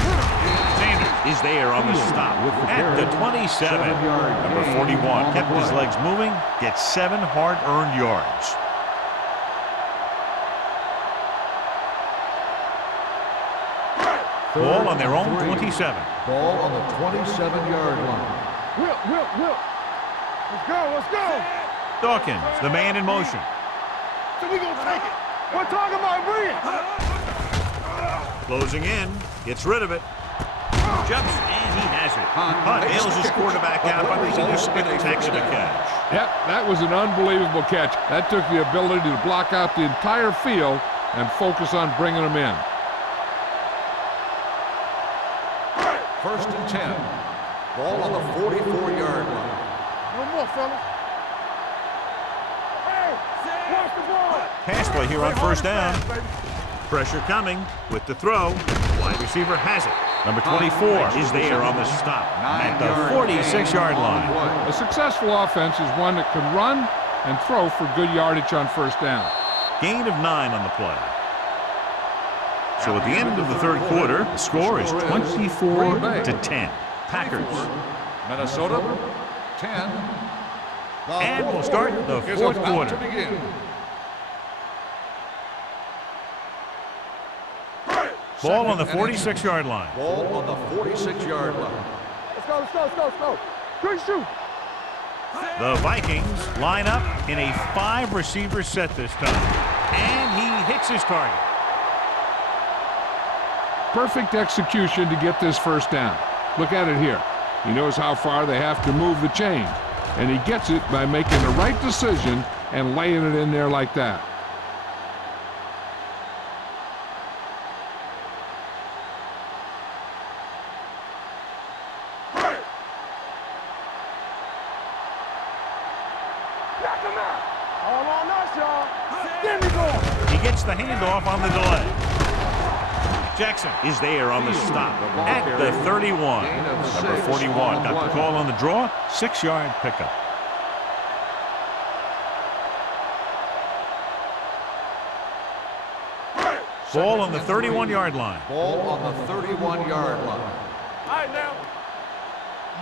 Sanders is there on the stop at the 27. Number 41 kept his legs moving, gets 7 hard-earned yards. Ball on their own 27. Ball on the 27-yard line. Will. Let's go, let's go. Dawkins, the man in motion. So we gonna take it. We're talking about brilliant. Closing in, gets rid of it. Jumps, and he has it. Hunt nails his quarterback out by making a spectacular catch. Yep, that was an unbelievable catch. That took the ability to block out the entire field and focus on bringing them in. 1st and 10. Ball on the 44-yard line. No more, fellas. Hey, watch the ball. Pass play here on first down. Pressure coming with the throw. Wide receiver has it. Number 24 is there on the stop at the 46-yard line. A successful offense is one that can run and throw for good yardage on first down. Gain of 9 on the play. So at the end of the third quarter, the score is 24-10. Packers. Minnesota, 10. And we'll start the fourth quarter. Ball on the 46-yard line. Ball on the 46-yard line. Let's go. Good shoot. The Vikings line up in a 5-receiver set this time. And he hits his target. Perfect execution to get this first down. Look at it here. He knows how far they have to move the chains. and he gets it by making the right decision and laying it in there like that. All on us, y'all. There we go. He gets the handoff on the delay. Jackson is there on the stop at the 31. Number 41 got the call on the draw. 6-yard pickup. Ball on the 31-yard line. Ball on the 31-yard line. All right, now.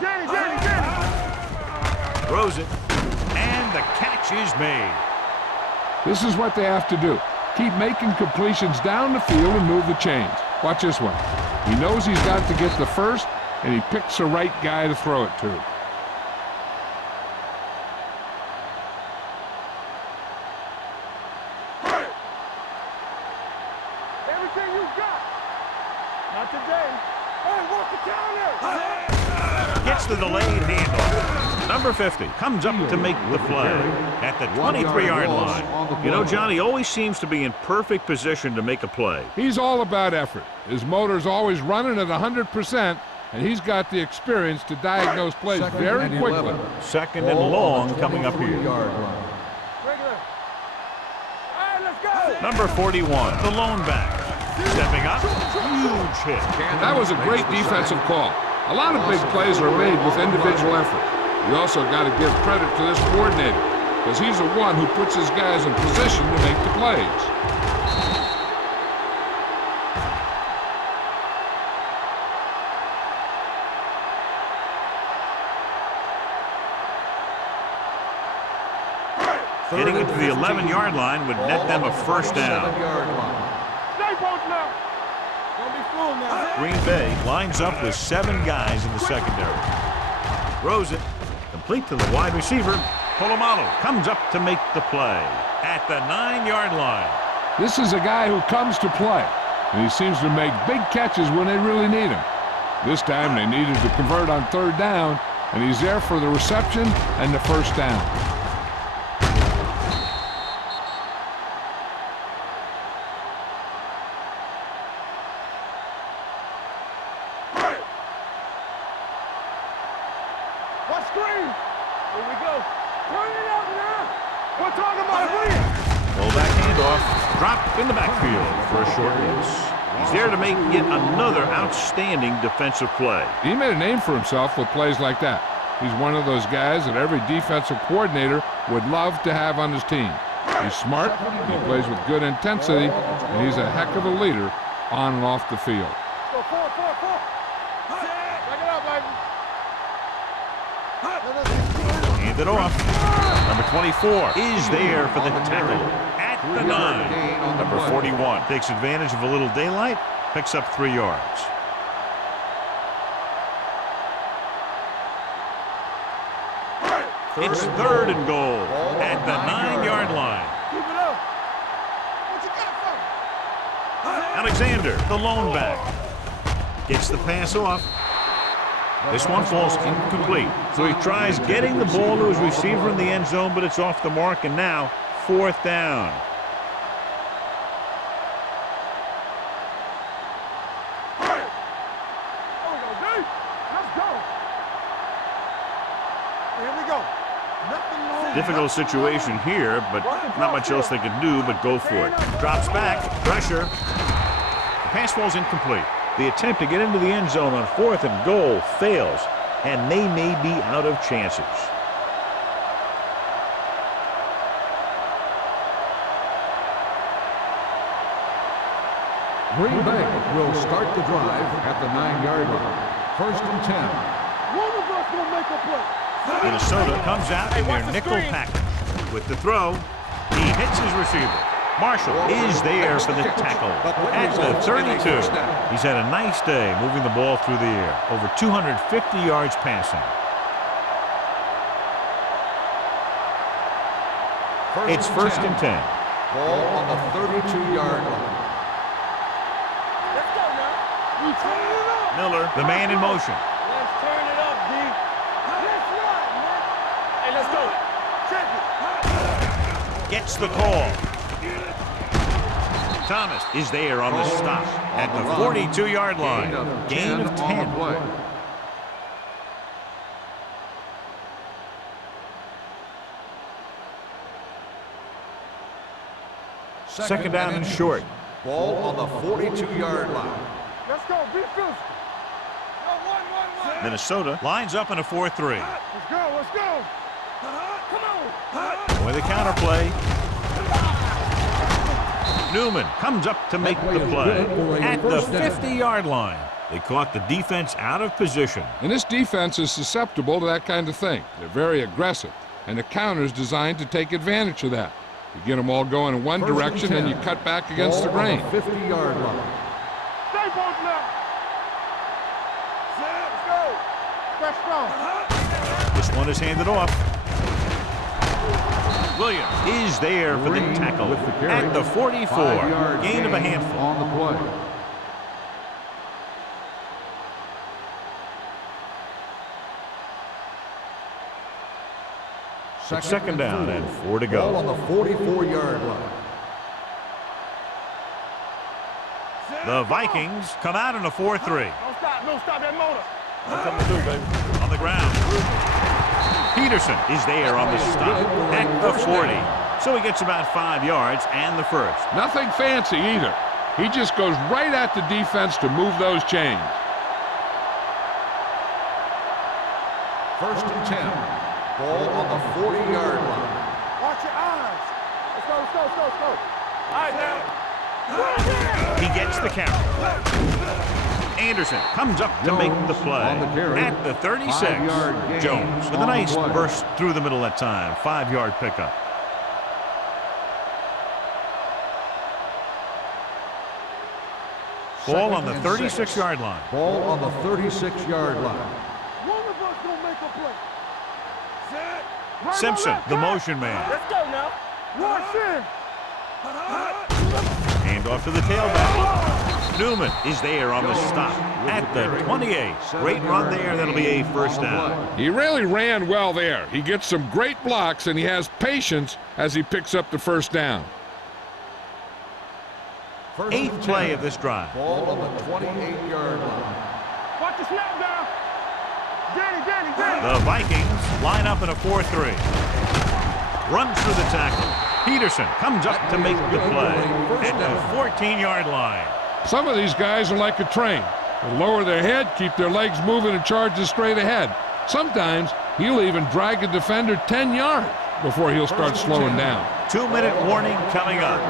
Danny. Throws it, and the catch is made. This is what they have to do. Keep making completions down the field and move the chains. Watch this one. He knows he's got to get the first, and he picks the right guy to throw it to. Everything you got. Not today. Hey, walk the counter. Gets the delayed handoff. Number 50 comes up to make the play at the 23-yard line. You know, John, he always seems to be in perfect position to make a play. He's all about effort. His motor's always running at 100%, and he's got the experience to diagnose plays very quickly. Second and long coming up here. Regular. All right, let's go. Number 41, the lone back. Stepping up, huge hit. That was a great defensive call. A lot of big plays are made with individual effort. You also got to give credit to this coordinator, because he's the one who puts his guys in position to make the plays. Getting into the 11-yard line would net them a first down. Stay both now. Don't be fooled now. Green Bay lines up with 7 guys in the secondary. Throws it, complete to the wide receiver. Polamalu comes up to make the play at the 9-yard line. This is a guy who comes to play, and he seems to make big catches when they really need him. This time they needed to convert on 3rd down, and he's there for the reception and the first down. What screen? Here we go. Turn it up now. We're talking about winning. Pull back handoff, drop in the backfield for a short release. He's there to make yet another outstanding defensive play. He made a name for himself with plays like that. He's one of those guys that every defensive coordinator would love to have on his team. He's smart, he plays with good intensity, and he's a heck of a leader on and off the field. Go 4. Back it up, baby. Hand it off. Number 24 is there for the tackle at the 9. Number 41 takes advantage of a little daylight, picks up 3 yards. It's 3rd and goal at the 9-yard line. Keep it up. What you got for me? Alexander, the lone back, gets the pass off. This one falls incomplete. So he tries getting the ball to his receiver in the end zone, but it's off the mark, and now 4th down. There we go, D. Let's go. Here we go. Nothing wrong. Difficult situation here, but not much else they can do but go for it. Drops back, pressure. The pass falls incomplete. The attempt to get into the end zone on 4th and goal fails, and they may be out of chances. Green Bay will start the drive at the 9-yard line. 1st and 10. One of us will make a play. Minnesota comes out in their nickel package. With the throw, he hits his receiver. Marshall is there for the tackle at the 32. He's had a nice day moving the ball through the air. Over 250 yards passing. It's 1st and 10. Ball on the 32-yard line. Let's go now. We turn it up. Miller, the man in motion. Let's turn it up, D. Let's run, man. Hey, gets the call. Thomas is there on the stop at the 42-yard line. Gain of 10. Second down and short. Ball on the 42-yard line. Let's go. Be physical. Go, 1-1-1. Minnesota lines up in a 4-3. Let's go. Let's go. Come on. With a counterplay. Newman comes up to make the play at the 50-yard line. They caught the defense out of position. And this defense is susceptible to that kind of thing. They're very aggressive, and the counter's designed to take advantage of that. You get them all going in one direction, and you cut back against the grain. 50-yard line. Stay both now. Let's go. That's strong. This one is handed off. Williams is there for the tackle at the 44. Gain of a handful. On the play. Second down and 4 to Ball on go. the 44-yard line. The Vikings come out in a 4-3. Don't stop. Don't stop that motor. What can we do, baby? On the ground. Peterson is there on the stop at the 40. So he gets about 5 yards and the first. Nothing fancy either. He just goes right at the defense to move those chains. First and 10. Ball on the 40-yard line. Watch your eyes. Let's go. Let's go. Let's go. Let's go. All right, now. He gets the carry. Anderson comes up to make the play on the carry. at the 36. 5-yard gain Jones with a on the nice play. burst through the middle that time. 5-yard pickup. Ball on the 36-yard line. Ball on the 36-yard line. One of us gonna make a play. Set. Right Simpson, on left the side. motion man. Let's go now. Watch in. Hand off to the tailback. Newman is there on the stop at the 28. Great run there. That'll be a first down. He really ran well there. He gets some great blocks, and he has patience as he picks up the first down. First and 8th 10. play of this drive. Ball on the 28-yard line. Watch the snap down. Danny. The Vikings line up in a 4-3. Runs through the tackle. Peterson comes up to make the play at the 14-yard line. Some of these guys are like a train. They lower their head, keep their legs moving, and charge straight ahead. Sometimes he'll even drag a defender 10 yards before he'll start slowing down. 2-minute warning coming up.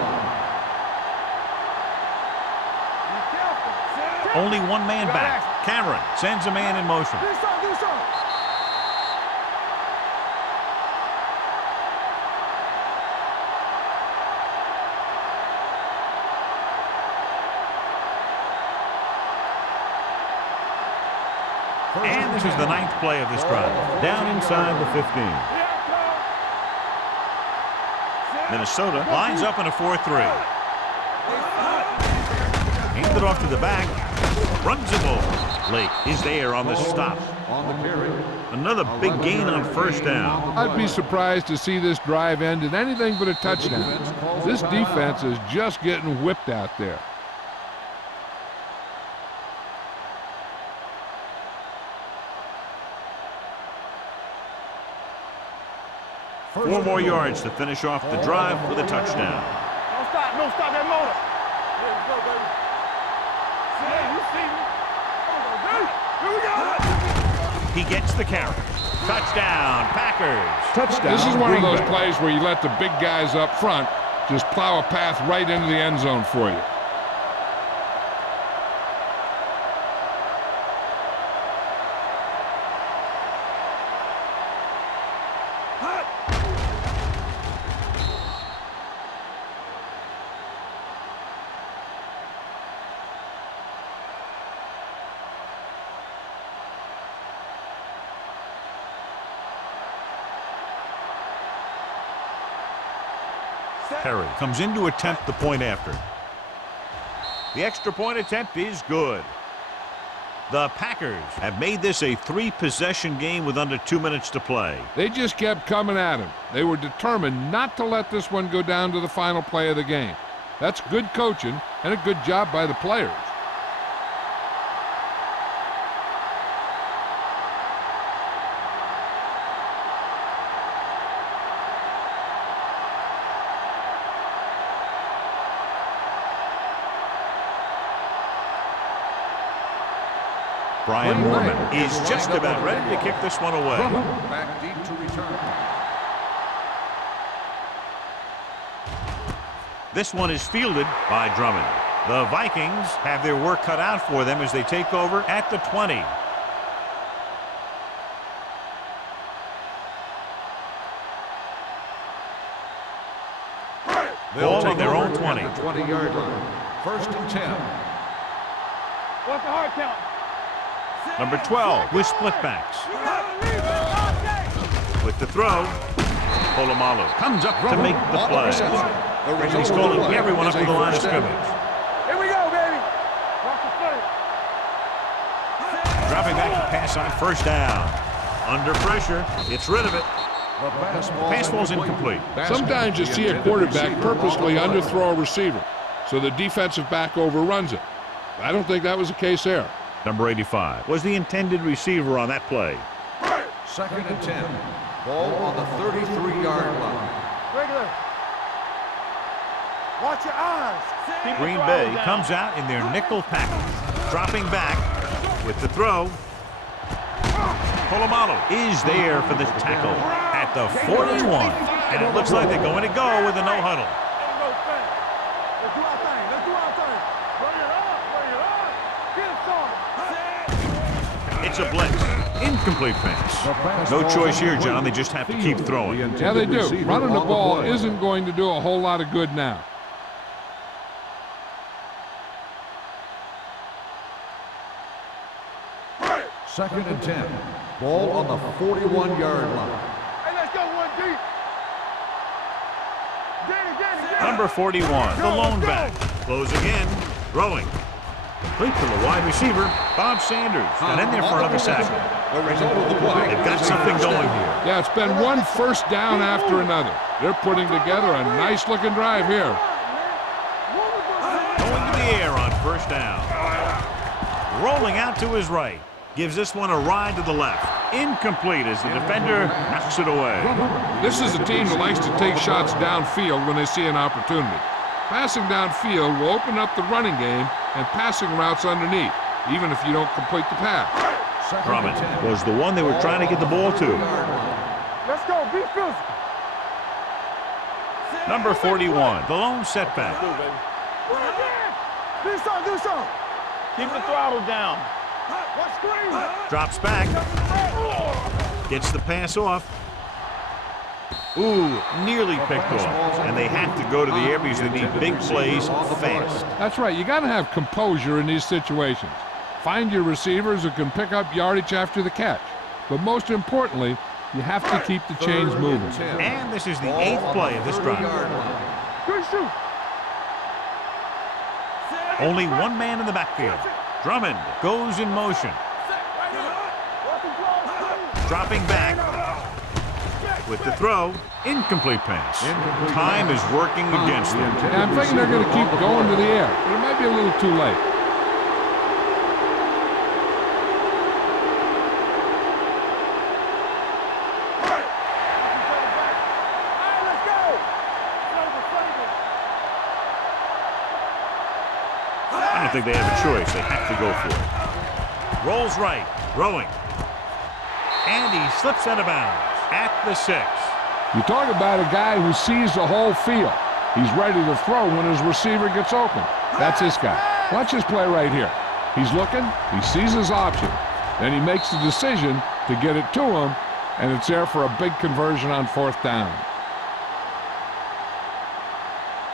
Only one man back. Cameron sends a man in motion. Do something. Do something. And this is the 9th play of this drive. Down inside the 15. Minnesota lines up in a 4-3. Handed off to the back. Runs him over. Lake is there on the stop. On the carry. Another big gain on first down. I'd be surprised to see this drive end in anything but a touchdown. This defense is just getting whipped out there. Four more yards to finish off the drive with a touchdown. Don't stop. Don't stop that motor. Here we go, baby. Yeah, you see me. Here we go. He gets the carry. Touchdown, Packers. Touchdown. This is one of Green those Bay. plays where you let the big guys up front just plow a path right into the end zone for you. Perry comes in to attempt the point after. The extra point attempt is good. The Packers have made this a 3-possession game with under 2 minutes to play. They just kept coming at him. They were determined not to let this one go down to the final play of the game. That's good coaching and a good job by the players. Brian Moorman is just about ready to kick this one away. Back deep to return. This one is fielded by Drummond. The Vikings have their work cut out for them as they take over at the 20. Ball on their own 20. 20-yard line. 1st and 10. What's the hard count? Number 12 with splitbacks. With the throw, Polamalu comes up to make the play. He's calling everyone up to the line of scrimmage. Here we go, baby. Watch the play. Dropping back to pass on 1st down. Under pressure, it's rid of it. Pass ball's incomplete. Sometimes you see a quarterback purposely underthrow a receiver, so the defensive back overruns it. I don't think that was the case there. Number 85 was the intended receiver on that play. 2nd and 10. Ball on the 33-yard line. Regular. Watch your eyes. Keep Green the Bay throttle down. comes out in their nickel package. Dropping back with the throw. Polamalu is there for the tackle at the 41. And it looks like they're going to go with a no huddle. Ain't no thing. Let's do our thing. Let's do our thing. Bring it up. Bring it up. Get it started. It's a blitz. Incomplete pass. No choice here, John. They just have to keep throwing. Yeah, they do. Running the ball isn't going to do a whole lot of good now. Second and 10. Ball on the 41-yard line. Hey, let's go one deep. Get it, get it, get it. Number 41, the lone back. Close again. Throwing. Complete to the wide receiver, Bob Sanders. Got in there for another sack. The result of the play. They've got something going here. Yeah, it's been one 1st down after another. They're putting together a nice-looking drive here. Going to the air on 1st down. Rolling out to his right. Gives this one a ride to the left. Incomplete as the defender knocks it away. This is a team that likes to take shots downfield when they see an opportunity. Passing downfield will open up the running game and passing routes underneath, even if you don't complete the pass. Drummond was the one they were trying to get the ball to. Let's go. Be physical. Number 41, the lone setback. Do something. Do something. Keep the throttle down. Watch screen. Drops back. Gets the pass off. Ooh, nearly picked off. And they have to go to the air because they need big plays fast. That's right. You got to have composure in these situations. Find your receivers who can pick up yardage after the catch. But most importantly, you have to keep the chains moving. And this is the 8th play of this drive. Good shoot. Only one man in the backfield. Drummond goes in motion. Dropping back. With the throw, incomplete pass. Time is working against them. Yeah, I'm thinking they're going to keep going to the air, but it might be a little too late. I don't think they have a choice. They have to go for it. Rolls right, throwing. And he slips out of bounds at the 6. You talk about a guy who sees the whole field. He's ready to throw when his receiver gets open. That's this guy. Watch this play right here. He's looking, he sees his option, then he makes the decision to get it to him, and it's there for a big conversion on 4th down.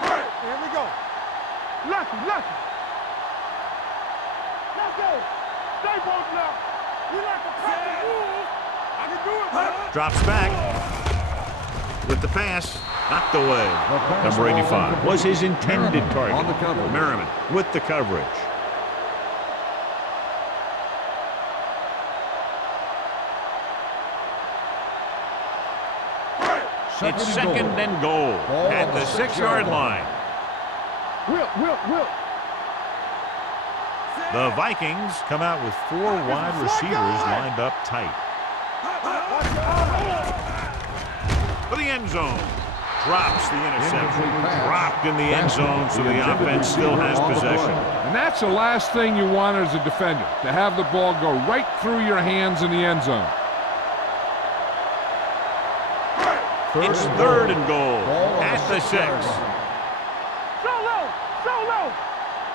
Here we go. Lucky. Let's go. Stay both now. We like to cut the rules. I can do it, man. Drops back. With the pass, knocked away. Number 85 was his intended target. Merriman with the coverage. It's second and goal at the 6-yard line. Will. The Vikings come out with 4 wide receivers lined up tight. For the end zone. Drops the interception. Dropped in the end zone, so the offense still has possession. And that's the last thing you want as a defender, to have the ball go right through your hands in the end zone. It's third and goal at the 6. So low.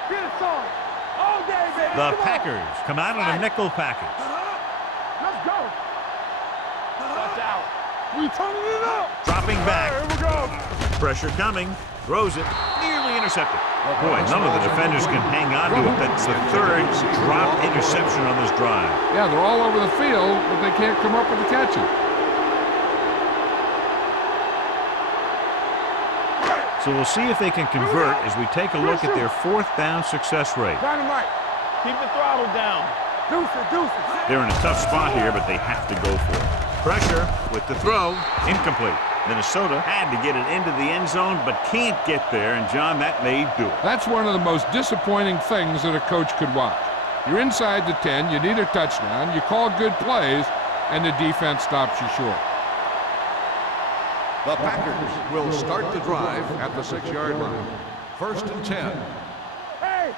Get it, son. All day, baby. The Packers come out in a nickel package. Let's go. Watch out. We turning it up. Dropping back. Here we go. Pressure coming. Throws it. Nearly intercepted. Boy, none of the defenders can hang on to it. That's the third dropped interception on this drive. Yeah, they're all over the field, but they can't come up with the catches. So we'll see if they can convert as we take a look at their 4th down success rate. Dynamite. Keep the throttle down. Deuces. They're in a tough spot here, but they have to go for it. Pressure with the throw. Incomplete. Minnesota had to get it into the end zone, but can't get there, and John, that may do it. That's one of the most disappointing things that a coach could watch. You're inside the 10, you need a touchdown, you call good plays, and the defense stops you short. The Packers will start the drive at the 6-yard line. 1st and 10. Hey,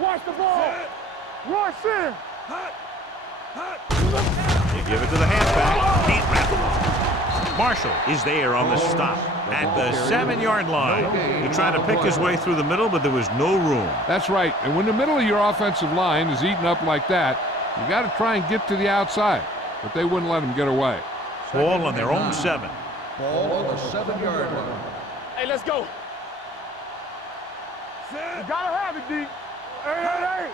watch the ball. Rush in. You give it to the halfback. Can't wrap him up. Marshall is there on the stop at the 7-yard line. He tried to pick his way through the middle, but there was no room. That's right, and when the middle of your offensive line is eaten up like that, you got to try and get to the outside, but they wouldn't let him get away. Ball on their own 7. Ball on the 7-yard line. Hey, let's go. You gotta have it, D. Hey.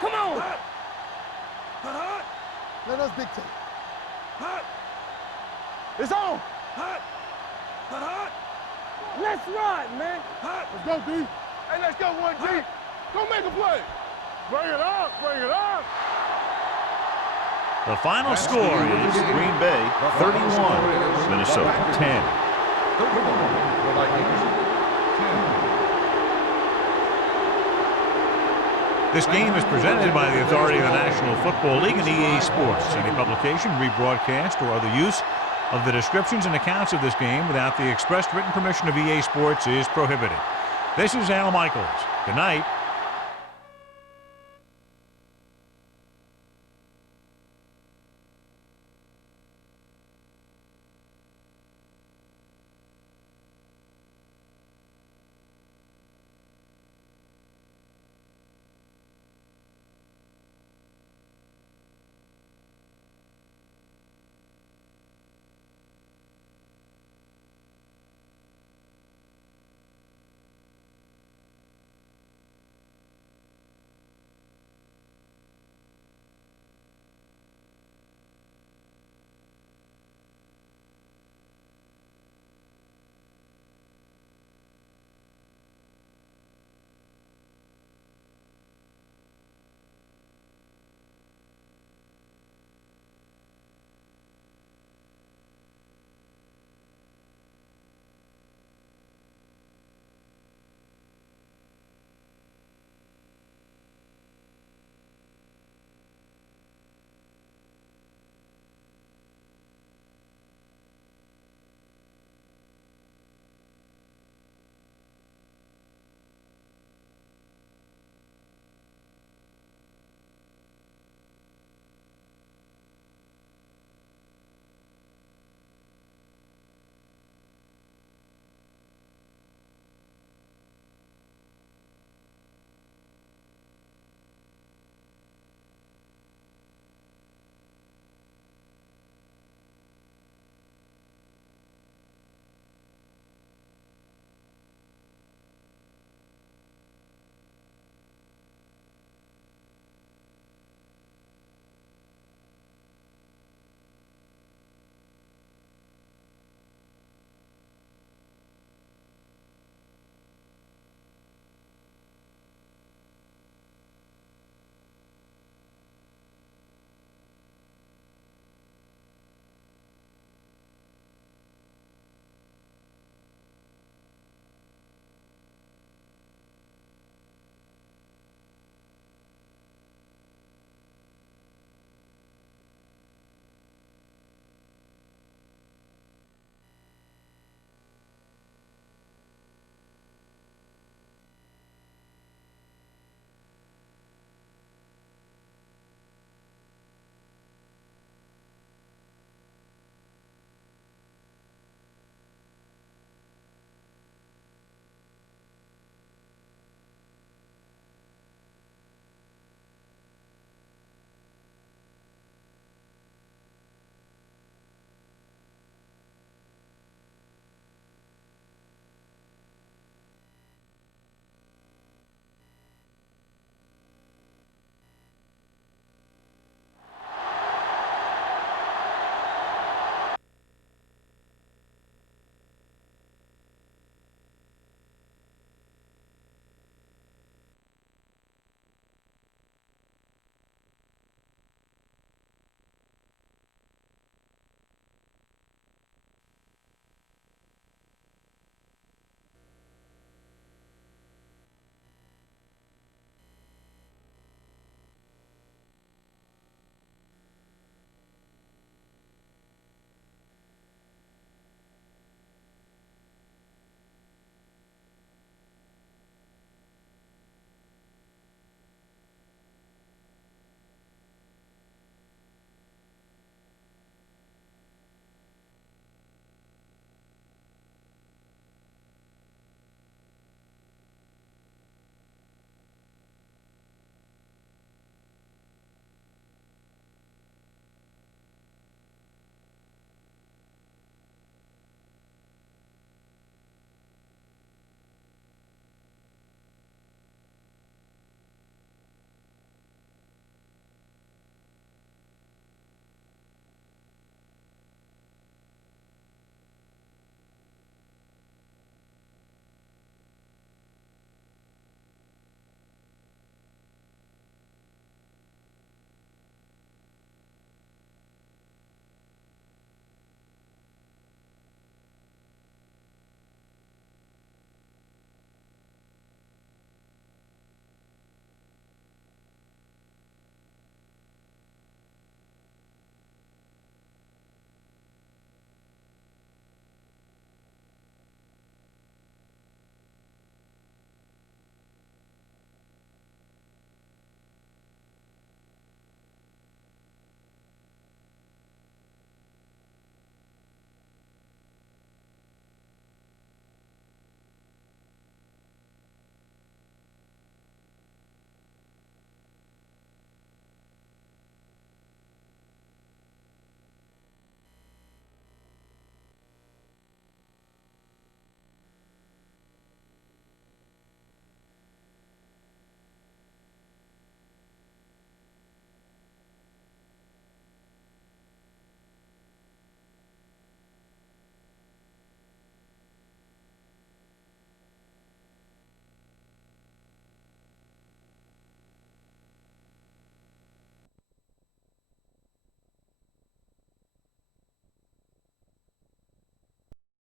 Come on. Let us dictate. It's on. Let's ride, man. Let's go, D. Hey, let's go, 1G. Go make a play. Bring it up. The final score is Green Bay 31, Minnesota 10. 31, the Vikings 10. This game is presented by the authority of the National Football League and EA Sports. Any publication, rebroadcast, or other use of the descriptions and accounts of this game without the expressed written permission of EA Sports is prohibited. This is Al Michaels. Good night.